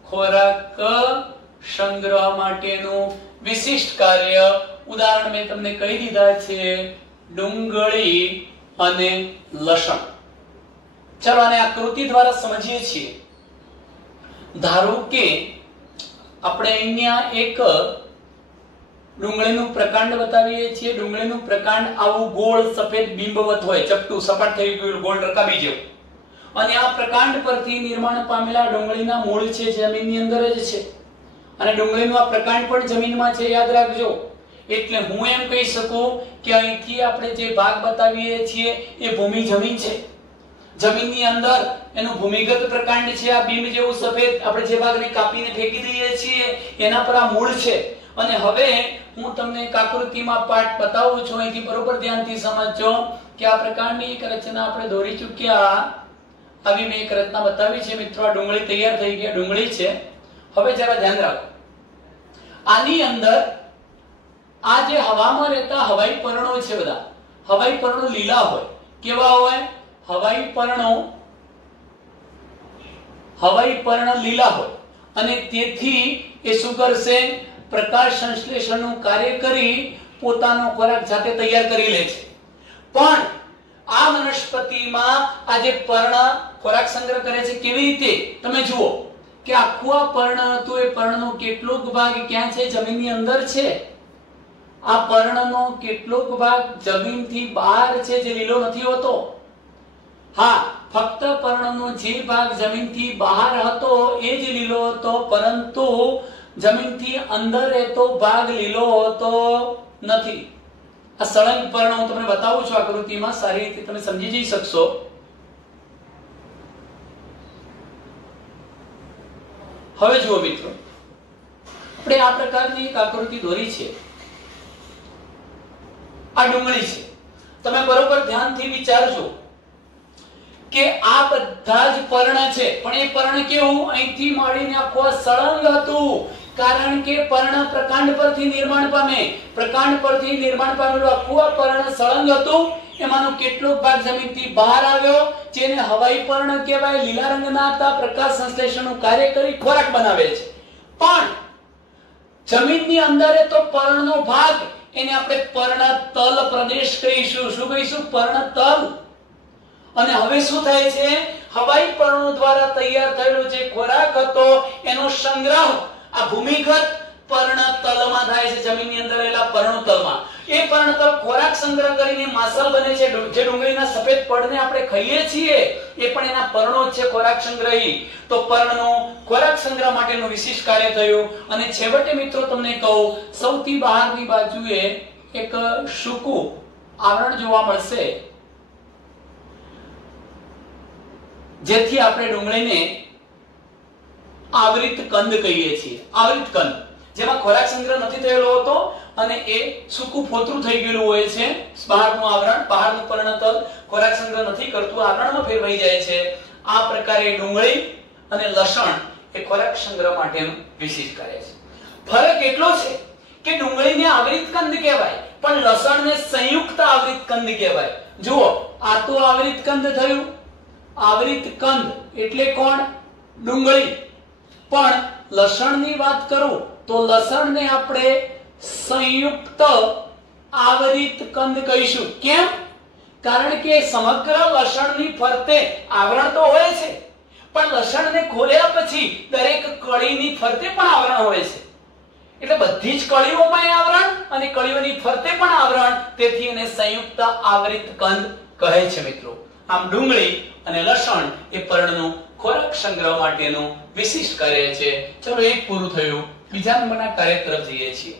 ખોરાક સંગ્રહ માટેનું વિશિષ્ટ કાર્ય. ઉદાહરણ મેં તમને કહી દીધા છે, ડુંગળી અને લસણ. ચાલો આને આકૃતિ દ્વારા સમજીએ છીએ. ધારો કે આપણે અહીંયા એક ડુંગળીનું પ્રકાંડ બતાવીએ છીએ. ડુંગળીનું પ્રકાંડ આવું ગોળ સફેદ બિંબવત હોય, ચપટું સપાટ થઈ ગયું, ગોળ રકાબી જેવું. અને આ પ્રકાંડ પરથી નિર્માણ પામેલા ડુંગળીના મૂળ છે જમીનની અંદર જ છે, અને ડુંગળીનું આ પ્રકાંડ પણ જમીનમાં છે, યાદ રાખજો. એટલે હું એમ કહી શકું કે અહીંથી આપણે જે ભાગ બતાવીએ છીએ એ ભૂમિ જમીન છે. જમીનની અંદર એનું ભૂમિગત પ્રકાંડ છે, આ બિંબ જેવું સફેદ, આપણે જે ભાગને કાપીને ફેંકી દઈએ છીએ એના પર આ મૂળ છે. અને હવે હું તમને એક આકૃતિમાં પાઠ બતાવું છું, અહીંથી બરોબર ધ્યાનથી સમજજો કે આ પ્રકારની એક રચના આપણે દોરી ચૂક્યા. આવી મેં એક રચના બતાવી છે મિત્રો. આ ડુંગળી તૈયાર થઈ ગઈ, ડુંગળી છે. હવે જરા ધ્યાન રાખો, આની અંદર આ જે હવામાં રહેતા હવાઈ પર્ણો છે, બધા હવાઈ પર્ણો લીલા હોય. કેવા હોય? હવાઈ પર્ણ લીલા હોય. અને તેથી એ શું કરશે? પ્રકાશ સંશ્લેષણનું કાર્ય કરી પોતાનો ખોરાક જાતે તૈયાર કરી લે છે. પણ આ વનસ્પતિમાં આ જે પર્ણ ખોરાક સંગ્રહ કરે છે કેવી રીતે? તમે જુઓ કે આખું આ પર્ણ હતું, એ પર્ણનો કેટલોક ભાગ ક્યાં છે? જમીનની અંદર છે. આ પર્ણનો કેટલોક ભાગ જમીનથી બહાર છે, જે લીલો નથી હોતો. હા, ફક્ત પર્ણનો જે ભાગ જમીનથી બહાર હતો એ જ લીલો હતો, પરંતુ જમીનથી અંદર રહેતો ભાગ લીલો હોતો નથી. આ સળંગ પર્ણ હું તમને બતાવું છું આકૃતિમાં, સારી રીતે તમે સમજી જઈ શકશો. હવે જુઓ મિત્રો, આપણે આ પ્રકારની એક આકૃતિ દોરી છે. આ ડુંગળી છે. તમે બરોબર ધ્યાનથી વિચારજો કે આ બધા જ પર્ણ છે, પણ એ પર્ણ કેવું? અહીંથી માંડીને આખું સળંગ હતું. કારણ કે પર્ણ પ્રકાંડ પરથી નિર્માણ પામે. પ્રકાંડ પરથી નિર્માણ પામેલું આખું આ પર્ણ સળંગ હતું. એમાંનો કેટલોક ભાગ જમીનથી બહાર આવ્યો, જેને હવાઈ પર્ણ કહેવાય. લીલા રંગના હતા, પ્રકાશ સંશ્લેષણનું કાર્ય કરી ખોરાક બનાવે છે. પણ જમીનની અંદર તો પર્ણનો ભાગ, એને આપણે પર્ણતલ પ્રદેશ કહીશું. શું કહીશું? પર્ણતલ. અને હવે શું થાય છે? હવાઈ પર્ણો દ્વારા તૈયાર થયેલો જે ખોરાક હતો એનો સંગ્રહ આ ભૂમિગત પર્ણતલમાં થાય છે, જમીનની અંદર રહેલા પર્ણતલમાં. એ પર્ણતલ ખોરાક સંગ્રહ કરીને માસલ બને છે. જે ડુંગળીના સફેદ પડને આપણે ખાઈએ છીએ એ પણ એના પર્ણો છે, ખોરાક સંગ્રહી. તો પર્ણનો ખોરાક સંગ્રહ માટેનું વિશિષ્ટ કાર્ય થયું. અને છેવટે મિત્રો તમને કહું, સૌથી બહારની બાજુએ એક સૂકું આવરણ જોવા મળશે, જેથી આપણે ડુંગળીને આવૃત કંદ કહીએ છીએ. આવૃત કંદ, જેમાં ખોરાક સંગ્રહ નથી થયેલો હોતો અને એ સૂકું ફોતરું થઈ ગયેલું હોય છે. બહારનું આવરણ, બહારનું પર્ણતલ ખોરાક સંગ્રહ નથી કરતું, આવરણમાં ફેરવાઈ જાય છે. આ પ્રકારે ડુંગળી અને લસણ એ ખોરાક સંગ્રહ માટેનું વિશિષ્ટ કાર્ય છે. ફરક એટલો છે કે ડુંગળીને આવૃત કંદ કહેવાય, પણ લસણને સંયુક્ત આવૃત કંદ કહેવાય. જુઓ, આ તો આવૃત કંદ થયું. આવૃત કંદ એટલે કોણ? ડુંગળી. પણ લસણની વાત કરું તો લસણને આપણે સંયુક્ત આવૃત કંદ કહીશું. કેમ? કારણ કે સમગ્ર લસણની ફરતે આવરણ તો હોય છે, પણ લસણને ખોલ્યા પછી દરેક કળીની ફરતે પણ આવરણ હોય છે. એટલે બધી જ કળીઓમાં આવરણ અને કળીઓની ફરતે પણ આવરણ, તેથી એને સંયુક્ત આવૃત કંદ કહે છે મિત્રો. આમ ડુંગળી અને લસણ એ પર્ણનું ખોરાક સંગ્રહ માટેનું વિશિષ્ટ કાર્ય છે. ચલો એક પૂરું થયું. બીજા નંબરના કાર્ય તરફ જઈએ છીએ.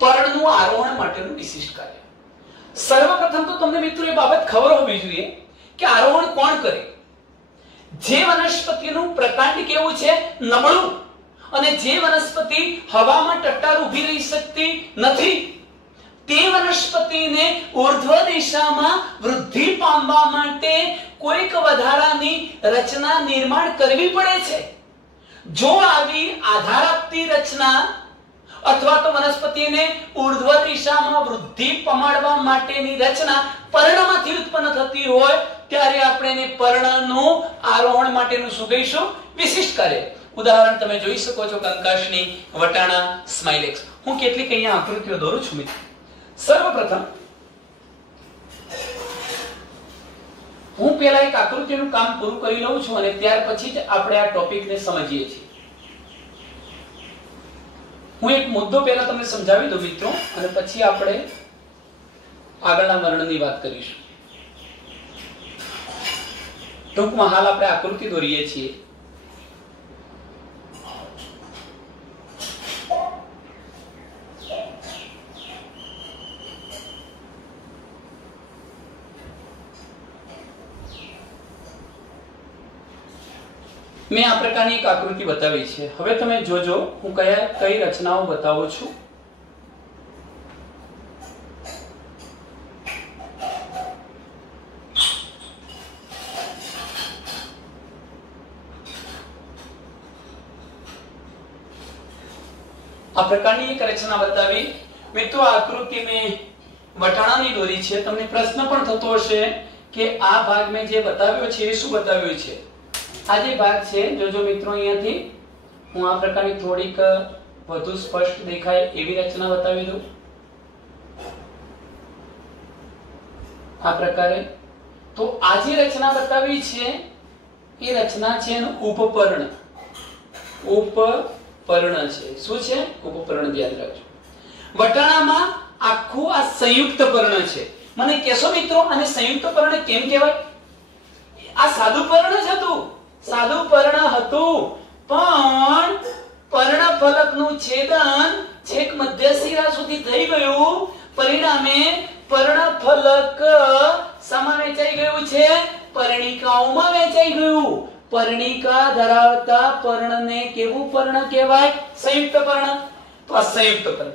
પર્ણનું આરોહણ માટેનું વિશિષ્ટ કાર્ય. સર્વપ્રથમ તો તમને મિત્રો એ બાબત ખબર હોવી જોઈએ કે આરોહણ કોણ કરે. જે વનસ્પતિનું પ્રકાંડ કેવું છે, નબળું, અને જે વનસ્પતિ હવામાં ટટ્ટાર ઊભી રહી શકતી નથી, તે વનસ્પતિને ઉર્ધ્વ દિશામાં વૃદ્ધિ પામવા માટે કોઈક વધારાની રચના નિર્માણ કરવી પડે છે. જો આવી આધાર આપતી રચના અથવા તો વનસ્પતિને ઉર્ધ્વ દિશામાં વૃદ્ધિ પમાડવા માટેની રચના પર્ણમાંથી ઉત્પન્ન થતી હોય ત્યારે આપણે એને પર્ણનું આરોહણ માટેનું શું કહીશું? વિશિષ્ટ કાર્ય. ઉદાહરણ તમે જોઈ શકો છો કંકાશની, વટાણા, સ્માઇલેક્સ. હું કેટલીક અહીંયા આકૃતિઓ દોરું છું મિત્રો. સર્વપ્રથમ હું પહેલા એક આકૃતિનું કામ પૂરું કરી લઉં છું અને ત્યાર પછી જ આપણે આ ટોપિકને સમજીએ છીએ. હું એક મુદ્દો પહેલા તમને સમજાવી દઉં મિત્રો અને પછી આપણે આગળના વર્ણનની વાત કરીશું. ટૂંકમાં હાલ આપણે આકૃતિ દોરીએ છીએ. મેં આ પ્રકારની એક આકૃતિ બતાવી છે. હવે તમે જોજો હું કઈ રચનાઓ બતાવું છું. આ પ્રકારની એક રચના બતાવી મિત્રો. આકૃતિ મેં વટાણાની દોરી છે. તમને પ્રશ્ન પણ થતો હશે કે આ ભાગ મેં જે બતાવ્યો છે એ શું બતાવ્યું છે? આ જે ભાગ છે જોજો મિત્રો, અહીંયાથી હું આ પ્રકારની થોડીક વધુ સ્પષ્ટ દેખાય એવી રચના બતાવી દઉં. આ પ્રકારે તો આ જે રચના બતાવી છે એ રચના છે એનું ઉપપર્ણ. ઉપપર્ણ છે. શું છે? ઉપપર્ણ. ધ્યાન રાખજો. વટાણામાં આખું આ સંયુક્ત પર્ણ છે. મને કહેશો મિત્રો આને સંયુક્ત પર્ણ કેમ કહેવાય? આ સાદું પર્ણ જ હતું. સાદું પર્ણ હતું પણ પર્ણફલકનું છેદન છેક મધ્ય શિરા સુધી થઈ ગયું. પરિણામે પર્ણફલક શામાં વહેંચાઈ ગયું છે? પર્ણિકાઓમાં વહેંચાઈ ગયું. પર્ણિકા ધરાવતા પર્ણને કેવું પર્ણ કહેવાય? સંયુક્ત પર્ણ. તો આ સંયુક્ત પર્ણ.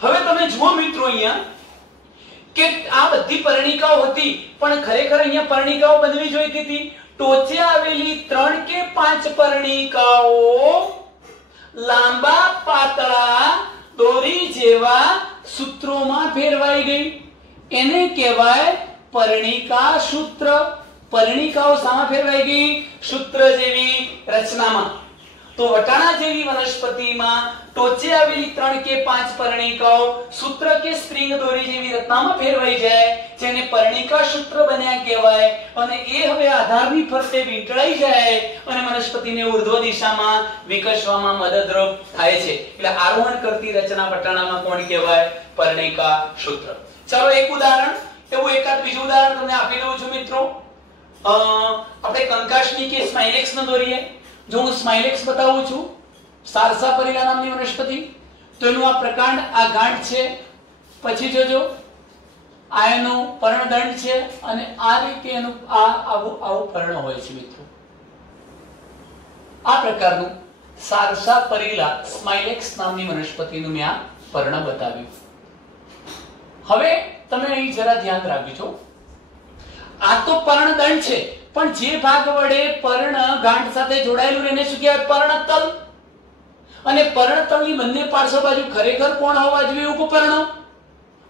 હવે તમે જુઓ મિત્રો અહીંયા કે આ બધી પર્ણિકાઓ હતી પણ ખરેખર અહીંયા પર્ણિકાઓ બનવી જોઈતી હતી. ટોચે આવેલી 3 કે 5 પર્ણિકાઓ લાંબા પાતળા દોરી જેવા સૂત્રોમાં ફેરવાઈ ગઈ. એને કહેવાય પર્ણિકા સૂત્ર. પર્ણિકાઓ શામાં ફેરવાઈ ગઈ? સૂત્ર જેવી રચનામાં. તો વટાણા જેવી વનસ્પતિમાં ટોચે આવેલી 3 કે 5 પર્ણિકાઓ સૂત્ર કે સ્પ્રિંગ દોરી જેવી રચનામાં ફેરવાઈ જાય જેને પર્ણિકા સૂત્ર બન્યા કહેવાય. અને એ હવે આધારની ફરતે વીંટળાઈ જાય અને વનસ્પતિને ઉર્ધ્વ દિશામાં વિકસવામાં મદદરૂપ થાય છે. એટલે આરોહણ કરતી રચના વટાણામાં કોણ કહેવાય? પર્ણિકા સૂત્ર. ચાલો એક ઉદાહરણ, એવું એકાદ બીજું ઉદાહરણ તમને આપી દઉં છું મિત્રો. આપણે કંકાશની કે સ્માઇલેક્સ ન દોરીએ. જો હું સ્માઇલેક્સ બતાવું છું, સારસાપરિલા નામની વનસ્પતિ, તો એનું આ પ્રકાંડ, આ ગાંઠ છે. પછી જોજો આ એનું પર્ણદંડ છે અને આ રીતે એનું આવું પર્ણ હોય છે મિત્રો. આ પ્રકારનું સારસાપરિલા સ્માઇલેક્સ નામની વનસ્પતિનું મેં આ પર્ણ બતાવ્યું. હવે તમે અહીં જરા ધ્યાન રાખજો. આ તો પર્ણદંડ છે પણ જે ભાગ વડે પર્ણ ગાંઠ સાથે જોડાયેલું એને શું કહેવાય? પર્ણતલ. અને પર્ણતલની બંને પાર્શ્વ બાજુ ખરેખર કોણ હોવા જોઈએ? ઉપપર્ણ.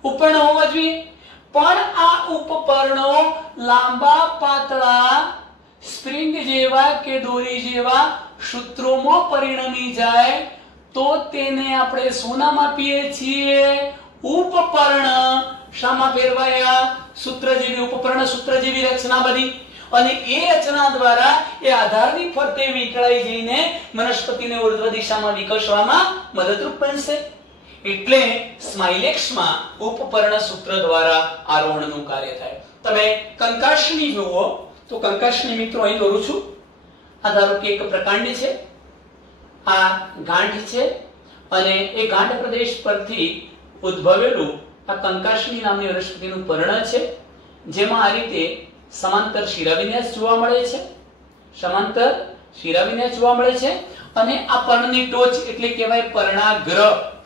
ઉપપર્ણ હોવા જોઈએ. પણ આ ઉપપર્ણો લાંબા પાતળા સ્પ્રિંગ જેવા કે દોરી જેવા સૂત્રોમાં પરિણમી જાય તો તેને આપણે શું નામ આપીએ છીએ? ઉપપર્ણ. શામાં ફેરવાયા? સૂત્ર જેવી. ઉપપર્ણ સૂત્ર જેવી રચના બની અને એ રચના દ્વારા એ આધારની ફરતે વીંટળાઈ જઈને વનસ્પતિને ઉર્ધ્વ દિશામાં વિકસવામાં મદદરૂપ બનશે. એટલે સ્માઇલેક્સમાં ઉપપર્ણ સૂત્ર દ્વારા આરોહણનું કાર્ય થાય. તમે કંકાશની જુઓ તો કંકાશની મિત્રો અહીં દોરું છું. આ ધારો કે એક પ્રકાંડ છે, આ ગાંઠ છે અને એ ગાંઠ પ્રદેશ પરથી ઉદ્ભવેલું આ કંકાશની નામની વનસ્પતિનું પર્ણ છે, જેમાં આ રીતે સમાંતર શિરાવિન્યાસ જોવા મળે છે. સમાંતર શિરાવિન્યાસ જોવા મળે છે અને આ પર્ણની ટોચ એટલે કહેવાય પર્ણાગ્ર.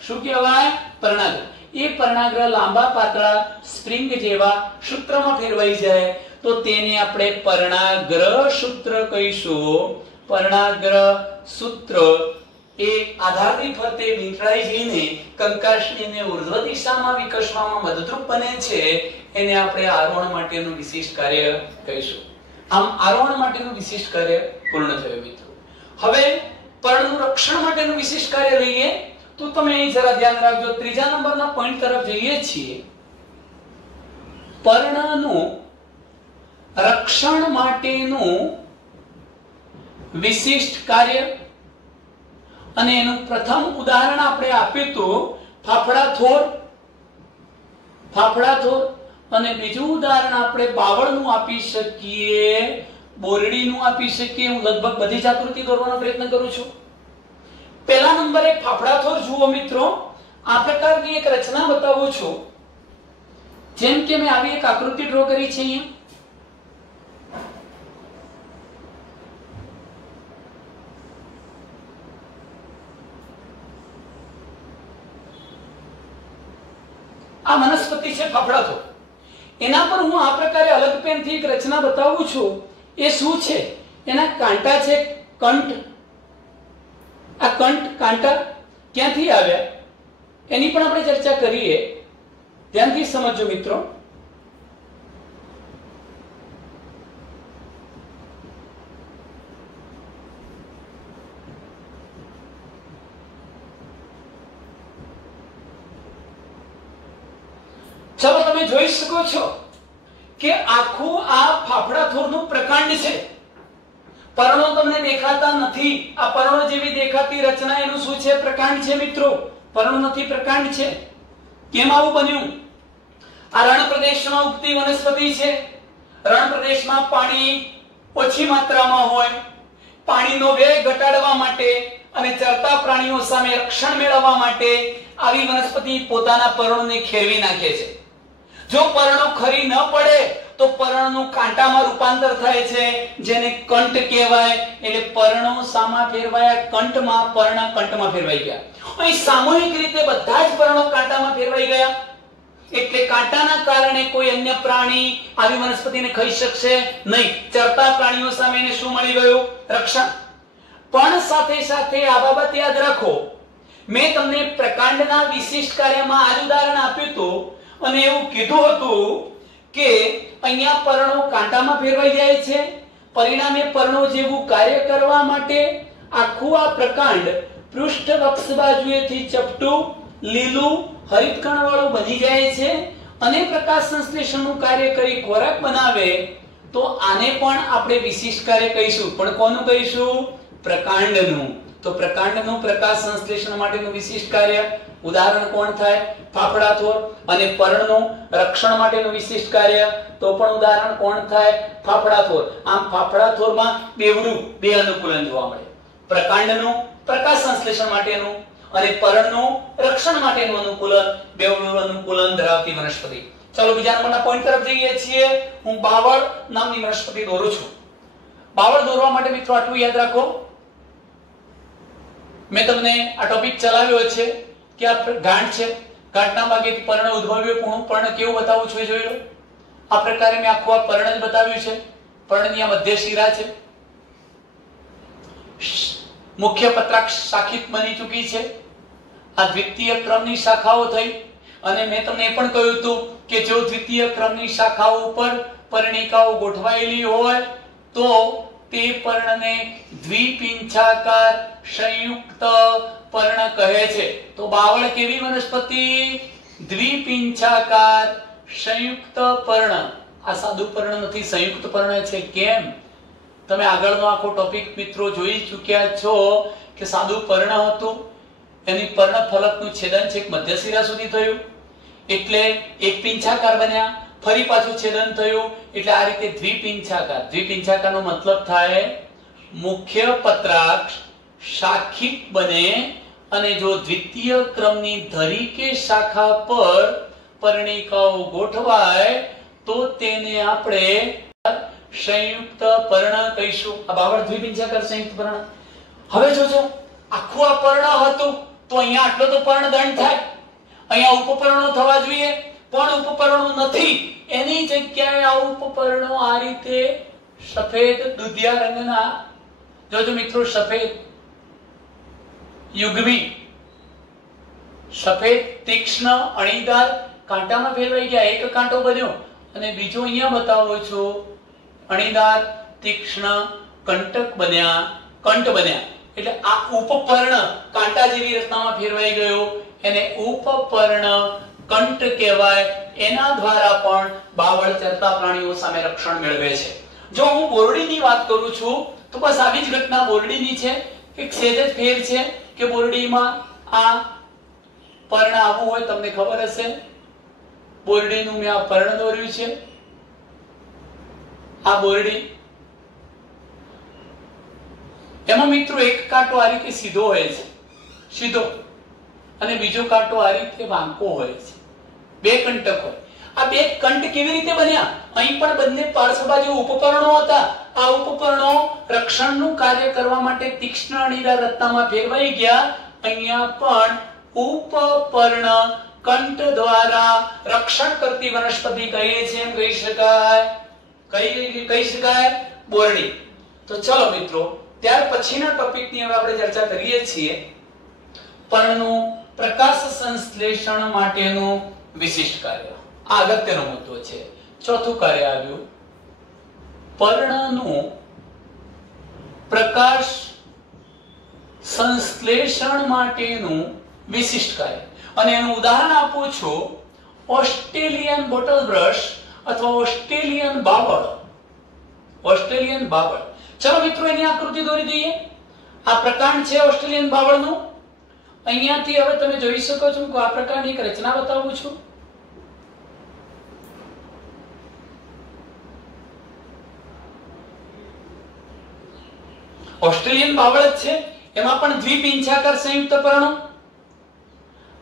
શું કહેવાય? પર્ણાગ્ર. એ પર્ણાગ્ર લાંબા પાતળા સ્પ્રિંગ જેવા સૂત્રમાં ફેરવાઈ જાય તો તેને આપણે પર્ણાગ્ર સૂત્ર કહીશું. પર્ણાગ્ર સૂત્ર એ આધારની ફરતે વીંટળાઈ જઈને કંકાશનીને ઉર્ધ્વ દિશામાં વિકસવામાં મદદરૂપ બને છે. એને આપણે આરોહણ માટેનું વિશિષ્ટ કાર્ય કહીશું. આમ આરોહણ માટેનું વિશિષ્ટ કાર્ય પૂર્ણ થયું મિત્રો. હવે પર્ણનું રક્ષણ માટેનું વિશિષ્ટ કાર્ય લઈએ તો તમે અહીં જરા ધ્યાન રાખજો. ત્રીજા નંબરના પોઈન્ટ તરફ જઈએ છીએ. પર્ણનું રક્ષણ માટેનું વિશિષ્ટ કાર્ય અને એનું પ્રથમ ઉદાહરણ આપણે આપ્યું તો ફાફડા થોર અને બીજું ઉદાહરણ આપણે બાવળનું આપી શકીએ, બોરડીનું આપી શકીએ. હું લગભગ બધી જ આકૃતિ દોરવાનો પ્રયત્ન કરું છું. પહેલા નંબરે ફાફડા થોર જુઓ મિત્રો. આ પ્રકારની એક રચના બતાવું છું. જેમ કે મેં આવી એક આકૃતિ ડ્રો કરી છે અહીંયા. આ વનસ્પતિ છે ફાફડા થોર. એના પર હું આ પ્રકારે અલગ પેનથી એક રચના બતાવું છું. એ શું છે? એના કાંટા છે, કંઠ. આ કંઠ કાંટા ક્યાંથી આવ્યા એની પણ આપણે ચર્ચા કરીએ. ધ્યાનથી સમજો મિત્રો. ચાલો તમે જોઈ શકો છો કે આખું આ ફાફડા થોરનું પ્રકાંડ છે. પર્ણો તમને દેખાતા નથી. આ પર્ણો જેવી દેખાતી રચના એનું શું છે? પ્રકાંડ છે મિત્રો. પર્ણો નથી, પ્રકાંડ છે. કેમ આવું બન્યું? આ રણ પ્રદેશમાં ઉગતી વનસ્પતિ છે. રણ પ્રદેશમાં પાણી ઓછી માત્રામાં હોય. પાણીનો વેગ ઘટાડવા માટે અને ચરતા પ્રાણીઓ સામે રક્ષણ મેળવવા માટે આવી વનસ્પતિ પોતાના પર્ણોને ખેરવી નાખે છે. જો પર્ણો ખરી ન પડે તો પર્ણનું કાંટામાં રૂપાંતર થાય છે, જેને કંઠ કહેવાય. એટલે પર્ણો સામા ફેરવાયા કંઠમાં, પર્ણ કંઠમાં ફેરવાઈ ગયા. અહીં સામૂહિક રીતે બધા જ પર્ણો કાંટામાં ફેરવાઈ ગયા. એટલે કાંટાના કારણે કોઈ અન્ય પ્રાણી આવી વનસ્પતિને ખાઈ શકશે નહીં. ચરતા પ્રાણીઓ સામે એને શું મળી ગયું? રક્ષણ. પણ સાથે સાથે આ બાબત યાદ રાખો, મેં તમને પ્રકાંડના વિશિષ્ટ કાર્યમાં આ ઉદાહરણ આપ્યું હતું અને એવું કીધું હતું કે અહીંયા પર્ણો કાંટામાં ફેરવાઈ જાય છે. પરિણામે પર્ણો જેવું કાર્ય કરવા માટે આખું આ પ્રકાંડ પૃષ્ઠ વક્ષ બાજુએથી ચપટું, લીલું, હરિતકણ વાળું બની જાય છે અને પ્રકાશ સંશ્લેષણનું કાર્ય કરી ખોરાક બનાવે. તો આને પણ આપણે વિશિષ્ટ કાર્ય કહીશું. પણ કોનું કહીશું? પ્રકાંડનું. તો પ્રકાંડનું પ્રકાશ સંશ્લેષણ માટેનું વિશિષ્ટ કાર્ય ઉદાહરણ કોણ થાય? ફાફડા થોર. અને પર્ણનું રક્ષણ માટેનું વિશિષ્ટ કાર્ય તો પણ ઉદાહરણ કોણ થાય? ફાફડા થોર. આમ ફાફડા થોરમાં બેવડું બે અનુકૂલન જોવા મળે. પ્રકાંડનું પ્રકાશ સંશ્લેષણ માટેનું અને પર્ણનું રક્ષણ માટેનું અનુકૂલન, બેવડું અનુકૂલન ધરાવતી વનસ્પતિ. ચાલો બીજા નંબરના પોઈન્ટ તરફ જઈએ છીએ. હું બાવળ નામની વનસ્પતિ દોરું છું. બાવળ દોરવા માટે મિત્રો આટલું યાદ રાખો, મેં તમને આ ટોપિક ચલાવ્યો છે કે આ ગાંઠ છે, ગાંઠના ભાગેથી પર્ણ ઉદ્ભવ્યું. હું પર્ણ કેવું બતાવું છું એ જોઈ લો. આ પ્રકારે મેં આખું આ પર્ણ જ બતાવ્યું છે. પર્ણની આ મધ્ય શિરા છે. મુખ્ય પત્રાક્ષ શાખિત બની ચૂકી છે. આ દ્વિતીય ક્રમની શાખાઓ થઈ અને મેં તમને એ પણ કહ્યું હતું કે જો દ્વિતીય ક્રમની શાખાઓ ઉપર પર્ણિકાઓ ગોઠવાયેલી હોય તો તે પર્ણને દ્વિપિંછાકાર સંયુક્ત પર્ણ કહે છે. તો બાવળ કેવી વનસ્પતિ? દ્વિપિંછાકાર સંયુક્ત પર્ણ. આ સાદું પર્ણ નથી, સંયુક્ત પર્ણ છે. કેમ? તમે આગળનો આખો ટોપિક મિત્રો જોઈ ચૂક્યા છો કે સાદું પર્ણ હતું, એની પર્ણ ફલકનું છેદન છેક મધ્ય શિરા સુધી થયું એટલે એક પિંછાકાર બન્યા. ફરી પાછું છેદન થયું એટલે આ રીતે દ્વિપિંછાકાર. દ્વિપિંછાકારનો મતલબ થાય મુખ્ય પત્રાક્ષ શાખિક બને અને જો દ્વિતીય ક્રમની ધરી કે શાખા પર પર્ણિકાઓ ગોઠવાય તો તેને આપણે સંયુક્ત પર્ણ કહીશું. આ બાવળ દ્વિપિંછાકાર સંયુક્ત પર્ણ. હવે જોજો આખું આ પર્ણ હતું તો અહીંયા આટલો તો પર્ણદંડ થાય, અહીંયા ઉપપર્ણો થવા જોઈએ પણ ઉપપર્ણો નથી. એની જગ્યાએ આ ઉપપર્ણો આ રીતે સફેદ દુધિયા રંગના, જોજો મિત્રો, સફેદ યુગ્મી, સફેદ તીક્ષ્ણ અણીદાર કાંટામાં ફેરવાઈ ગયા. એક કાંટો બન્યો અને બીજો અહીંયા બતાવો છો અણીદાર તીક્ષ્ણ કંટક બન્યા, કંઠ બન્યા. એટલે આ ઉપપર્ણ કાંટા જેવી રચનામાં ફેરવાઈ ગયો, એને ઉપપર્ણ કંઠ કહેવાય. એના દ્વારા પણ બાવળ ચરતા પ્રાણીઓ સામે રક્ષણ મેળવે છે. જો હું બોરડીની વાત કરું છું તો બસ આવી જ ઘટના બોરડીની છે. એક સહેજ જ ફેર છે કે બોરડીમાં આ પર્ણ આવું હોય, તમને ખબર હશે. બોરડીનું મેં આ પર્ણ દોર્યું છે. આ બોરડી, એમાં મિત્રો એક કાંટો આ રીતે સીધો હોય છે, સીધો, અને બીજો કાંટો આ રીતે વાંકો હોય છે. બે કંટક હોય. આ બે કંઠ કેવી રીતે બન્યા? અહીં પણ બંને પાર્શ્વ બાજુ ઉપપર્ણો હતા. આ ઉપપર્ણો રક્ષણનું કાર્ય કરવા માટે તીક્ષ્ણ અણીદાર રચનામાં ફેરવાઈ ગયા. અહીંયા પણ ઉપપર્ણ કંઠ દ્વારા રક્ષણ કરતી વનસ્પતિ કહીએ છીએ, એમ કહી શકાય. કહી શકાય બોરડી. તો ચલો મિત્રો, ત્યાર પછીના ટોપિકની હવે આપણે ચર્ચા કરીએ છીએ પર્ણનું પ્રકાશ સંશ્લેષણ માટેનું વિશિષ્ટ કાર્ય. આ અગત્યનો મુદ્દો છે. ચોથું કાર્ય આવ્યું પર્ણનું પ્રકાશ સંશ્લેષણ માટેનું વિશિષ્ટ કાર્ય. અને એનું ઉદાહરણ આપું છું ઓસ્ટ્રેલિયન બોટલ બ્રશ અથવા ઓસ્ટ્રેલિયન બાવળ. ઓસ્ટ્રેલિયન બાવળ. ચલો મિત્રો, એની આકૃતિ દોરી દઈએ. આ પ્રકાંડ છે ઓસ્ટ્રેલિયન બાવળનું. અહીંયાથી હવે તમે જોઈ શકો છો કે આ પ્રકારની એક રચના બતાવું છું. ઓસ્ટ્રેલિયન બાવળ જ છે, એમાં પણ દ્વિપિંછાકાર સંયુક્ત પર્ણો.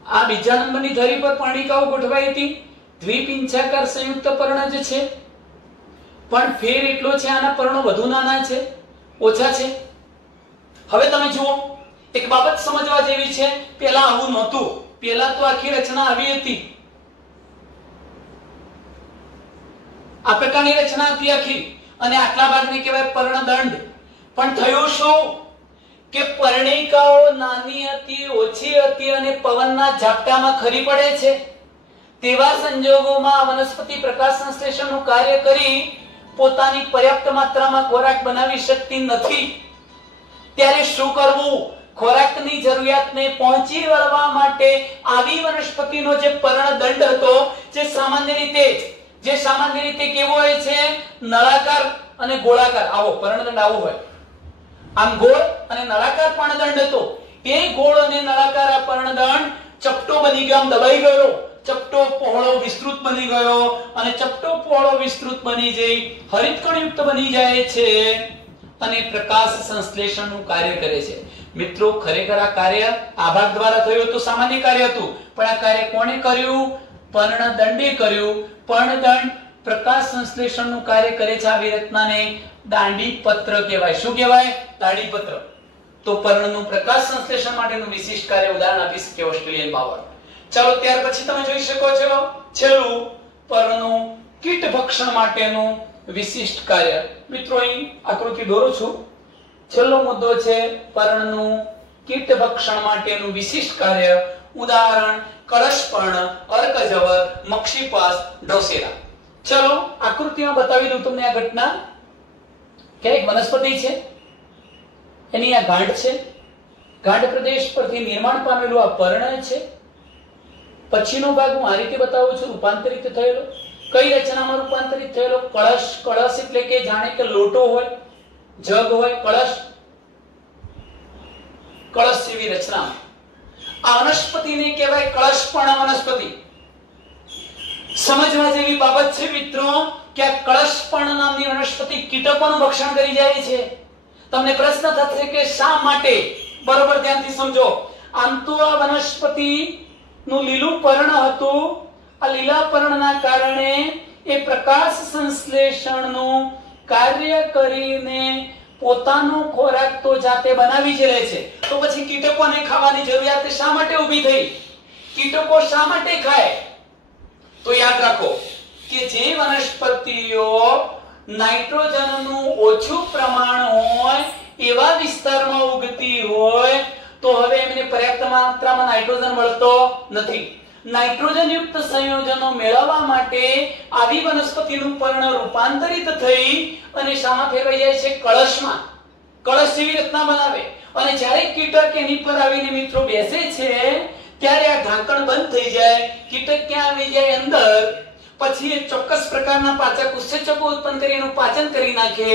આ બીજા નંબરની ધરી પર પર્ણિકાઓ ગોઠવાઈ હતી. દ્વિપિંછાકાર સંયુક્ત પર્ણ જ છે, પણ ફેર એટલો છે, આના પર્ણો વધુ નાના છે, ઓછા છે. હવે તમે જુઓ, એક બાબત સમજવા જેવી છે. પહેલા આવું નહોતું. પહેલા તો આખી રચના આવી હતી, આ પ્રકારની રચના હતી આખી, અને આટલા ભાગને કહેવાય પર્ણદંડ. પણ થયું શું કે પર્ણિકાઓ નાની હતી, ઓછી હતી અને પવનના ઝાપટામાં ખરી પડે છે. તેવા સંજોગોમાં વનસ્પતિ પ્રકાશ સંશ્લેષણનું કાર્ય કરી પોતાની પર્યાપ્ત માત્રામાં ખોરાક બનાવી શકતી નથી. ત્યારે શું કરવું? ખોરાકની જરૂરિયાતને પહોંચી વળવા માટે આવી વનસ્પતિનો જે પર્ણદંડ હતો, જે સામાન્ય રીતે કેવો હોય છે? નળાકાર અને ગોળાકાર. આવો પર્ણદંડ આવો હોય, આમ ગોળ અને નળાકાર પર્ણદંડ હતો. એ ગોળ અને નળાકાર આ પર્ણદંડ ચપટો બની ગયો, આમ દબાઈ ગયો. ચપટો પહોળો વિસ્તૃત બની ગયો, અને ચપટો પહોળો વિસ્તૃત બની જઈ હરિતકણયુક્ત બની જાય છે અને પ્રકાશ સંશ્લેષણનું કાર્ય કરે છે. મિત્રો, ખરેખર આ કાર્ય આ ભાગ દ્વારા થયું હતું, સામાન્ય કાર્ય હતું. પણ આ કાર્ય કોણે કર્યું? પર્ણદંડે કર્યું. પર્ણદંડ પ્રકાશ સંશ્લેષણનું કાર્ય કરે છે. આવી રચનાને દાંડીપત્ર કહેવાય. શું કહેવાય? દાંડીપત્ર. તો પર્ણનું પ્રકાશ સંશ્લેષણ માટેનું વિશિષ્ટ કાર્ય ઉદાહરણ આપી શકીએ ઓસ્ટ્રેલિયન બાવળ. ચાલો, ત્યાર પછી તમે જોઈ શકો છો છેલ્લું પર્ણનું કીટ ભક્ષણ માટેનું વિશિષ્ટ કાર્ય. મિત્રો, અહીં આકૃતિ દોરું છું. છેલ્લો મુદ્દો છે પર્ણનું કીટ ભક્ષણ માટેનું વિશિષ્ટ કાર્ય. ઉદાહરણ કળશપર્ણ, અર્કજવર, મક્ષીપાસ, ઢોસેરા. ચલો, આકૃતિમાં બતાવી દઉં તમને આ ઘટના. કે એક વનસ્પતિ છે, એની આ ગાંઠ છે. ગાંઠ પ્રદેશ પરથી નિર્માણ પામેલું આ પર્ણ છે. પછીનો ભાગ હું આ રીતે બતાવું છું, રૂપાંતરિત થયેલો. કઈ રચનામાં રૂપાંતરિત થયેલો? કળશ. કળશ એટલે કે જાણે કે લોટો હોય, જગ હોય, કળશ. કળશ જેવી રચના. આ વનસ્પતિને કહેવાય કળશપર્ણ વનસ્પતિ. સમજવા જેવી બાબત છે મિત્રો કે આ કળશપર્ણ નામની વનસ્પતિ કીટકોનું ભક્ષણ કરી જાય છે. તમને પ્રશ્ન થશે કે શા માટે? બરોબર ધ્યાનથી સમજો. આમ તો આ વનસ્પતિ નું લીલું પર્ણ હતું. આ લીલા પર્ણના કારણે એ પ્રકાશ સંશ્લેષણનું કાર્ય કરીને પોતાનો ખોરાક તો જાતે બનાવી જ લે છે. તો પછી કીટકોને ખાવાની જરૂરિયાત શા માટે ઊભી થઈ? કીટકો શા માટે ખાય? તો યાદ રાખો કે જે વનસ્પતિઓ નાઇટ્રોજનનું ઓછું પ્રમાણ હોય એવા વિસ્તારમાં ઉગતી હોય તો હવે એમને પર્યાપ્ત માત્રામાં નાઇટ્રોજન મળતો નથી. નાઇટ્રોજન યુક્ત સંયોજનો મેળવવા માટે આવી વનસ્પતિનું પર્ણ રૂપાંતરિત થઈ અને શામાં ફેરવાઈ જાય છે? કળશમાં. કળશ જેવી રચના બનાવે અને જ્યારે કીટક એની પર આવીને મિત્રો બેસે છે ત્યારે આ ઢાંકણ બંધ થઈ જાય. કીટક ક્યાં આવી જાય? અંદર. પછી એ ચોક્કસ પ્રકારના પાચક ઉત્સેચકો ઉત્પન્ન કરી એનું પાચન કરી નાખે.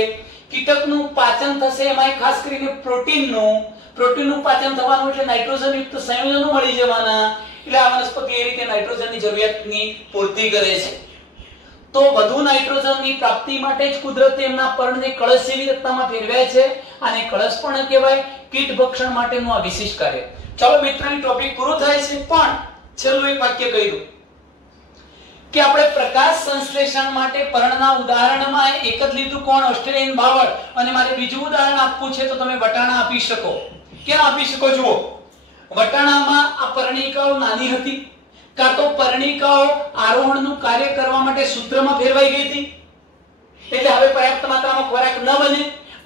કીટકનું પાચન થશે, એમાં ખાસ કરીને પ્રોટીનનું પાચન થવાનું એટલે નાઇટ્રોજન યુક્ત સંયોજનો મળી જવાના. એટલે આ વનસ્પતિ એ રીતે નાઇટ્રોજનની જરૂરિયાતની પૂર્તિ કરે છે. તો વધુ નાઇટ્રોજનની પ્રાપ્તિ માટે જ કુદરતે એમના પર્ણને કળશ જેવી રચનામાં ફેરવ્યા છે. આને કળશપર્ણ કહેવાય. કીટ ભક્ષણ માટેનું આ વિશિષ્ટ કાર્ય. ચાલો મિત્રોની ટોપિક પૂરો થાય છે, પણ છેલ્લું એક વાક્ય કહી દઉં કે આપણે પ્રકાશ સંશ્લેષણ માટે પર્ણના ઉદાહરણમાં એક જ લીધું. કોણ? ઓસ્ટ્રેલિયન બાવળ. અને મારે બીજું ઉદાહરણ આપવું છે તો તમે વટાણા આપી શકો. કેમ આપી શકો? જુઓ, વટાણામાં આ પર્ણિકાઓ નાની હતી, કાં તો પર્ણિકાઓ આરોહણનું કાર્ય કરવા માટે સૂત્રમાં ફેરવાઈ ગઈ હતી, એટલે હવે પર્યાપ્ત માત્રામાં ખોરાક ન બને.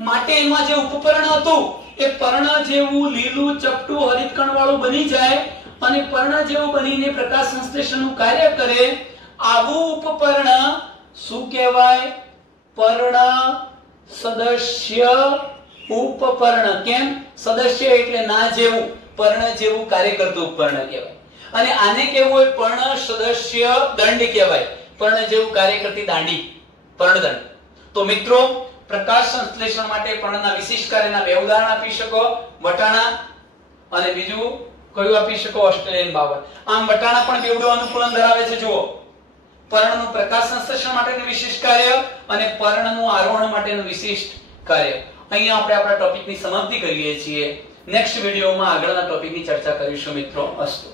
માટે એમાં જે ઉપપર્ણ હતું એ પર્ણ જેવું લીલું ચપટું હરિતકણ વાળું બની જાય અને પર્ણ જેવું બનીને પ્રકાશ સંશ્લેષણનું કાર્ય કરે. આવું ઉપપર્ણ શું કહેવાય? પર્ણ સદસ્ય ઉપપર્ણ. કેમ? સદસ્ય એટલે ના જેવું, પર્ણ જેવું કાર્ય કરતું ઉપપર્ણ કહેવાય. અને આને કેવું હોય? પર્ણ સદસ્ય દંડ કહેવાય. પર્ણ જેવું કાર્ય કરતી દાંડી, પર્ણદંડ. તો મિત્રો પ્રકાશ સંશ્લેષણ માટે પર્ણના વિશિષ્ટ કાર્યના બે ઉદાહરણ આપી શકો. વટાણા અને બીજું કયું આપી શકો? ઓસ્ટ્રેલિયન બાવળ. આમ વટાણા પણ બેવડું અનુકૂલન ધરાવે છે. જુઓ, પર્ણનું પ્રકાશ સંશ્લેષણ માટેનું વિશિષ્ટ કાર્ય અને પર્ણનું આરોહણ માટેનું વિશિષ્ટ કાર્ય. અહીંયા આપણે આપણા ટોપિકની સમાપ્તિ કરીએ છીએ. નેક્સ્ટ વિડીયોમાં આગળના ટોપિકની ચર્ચા કરીશું મિત્રો. અસ્તુ.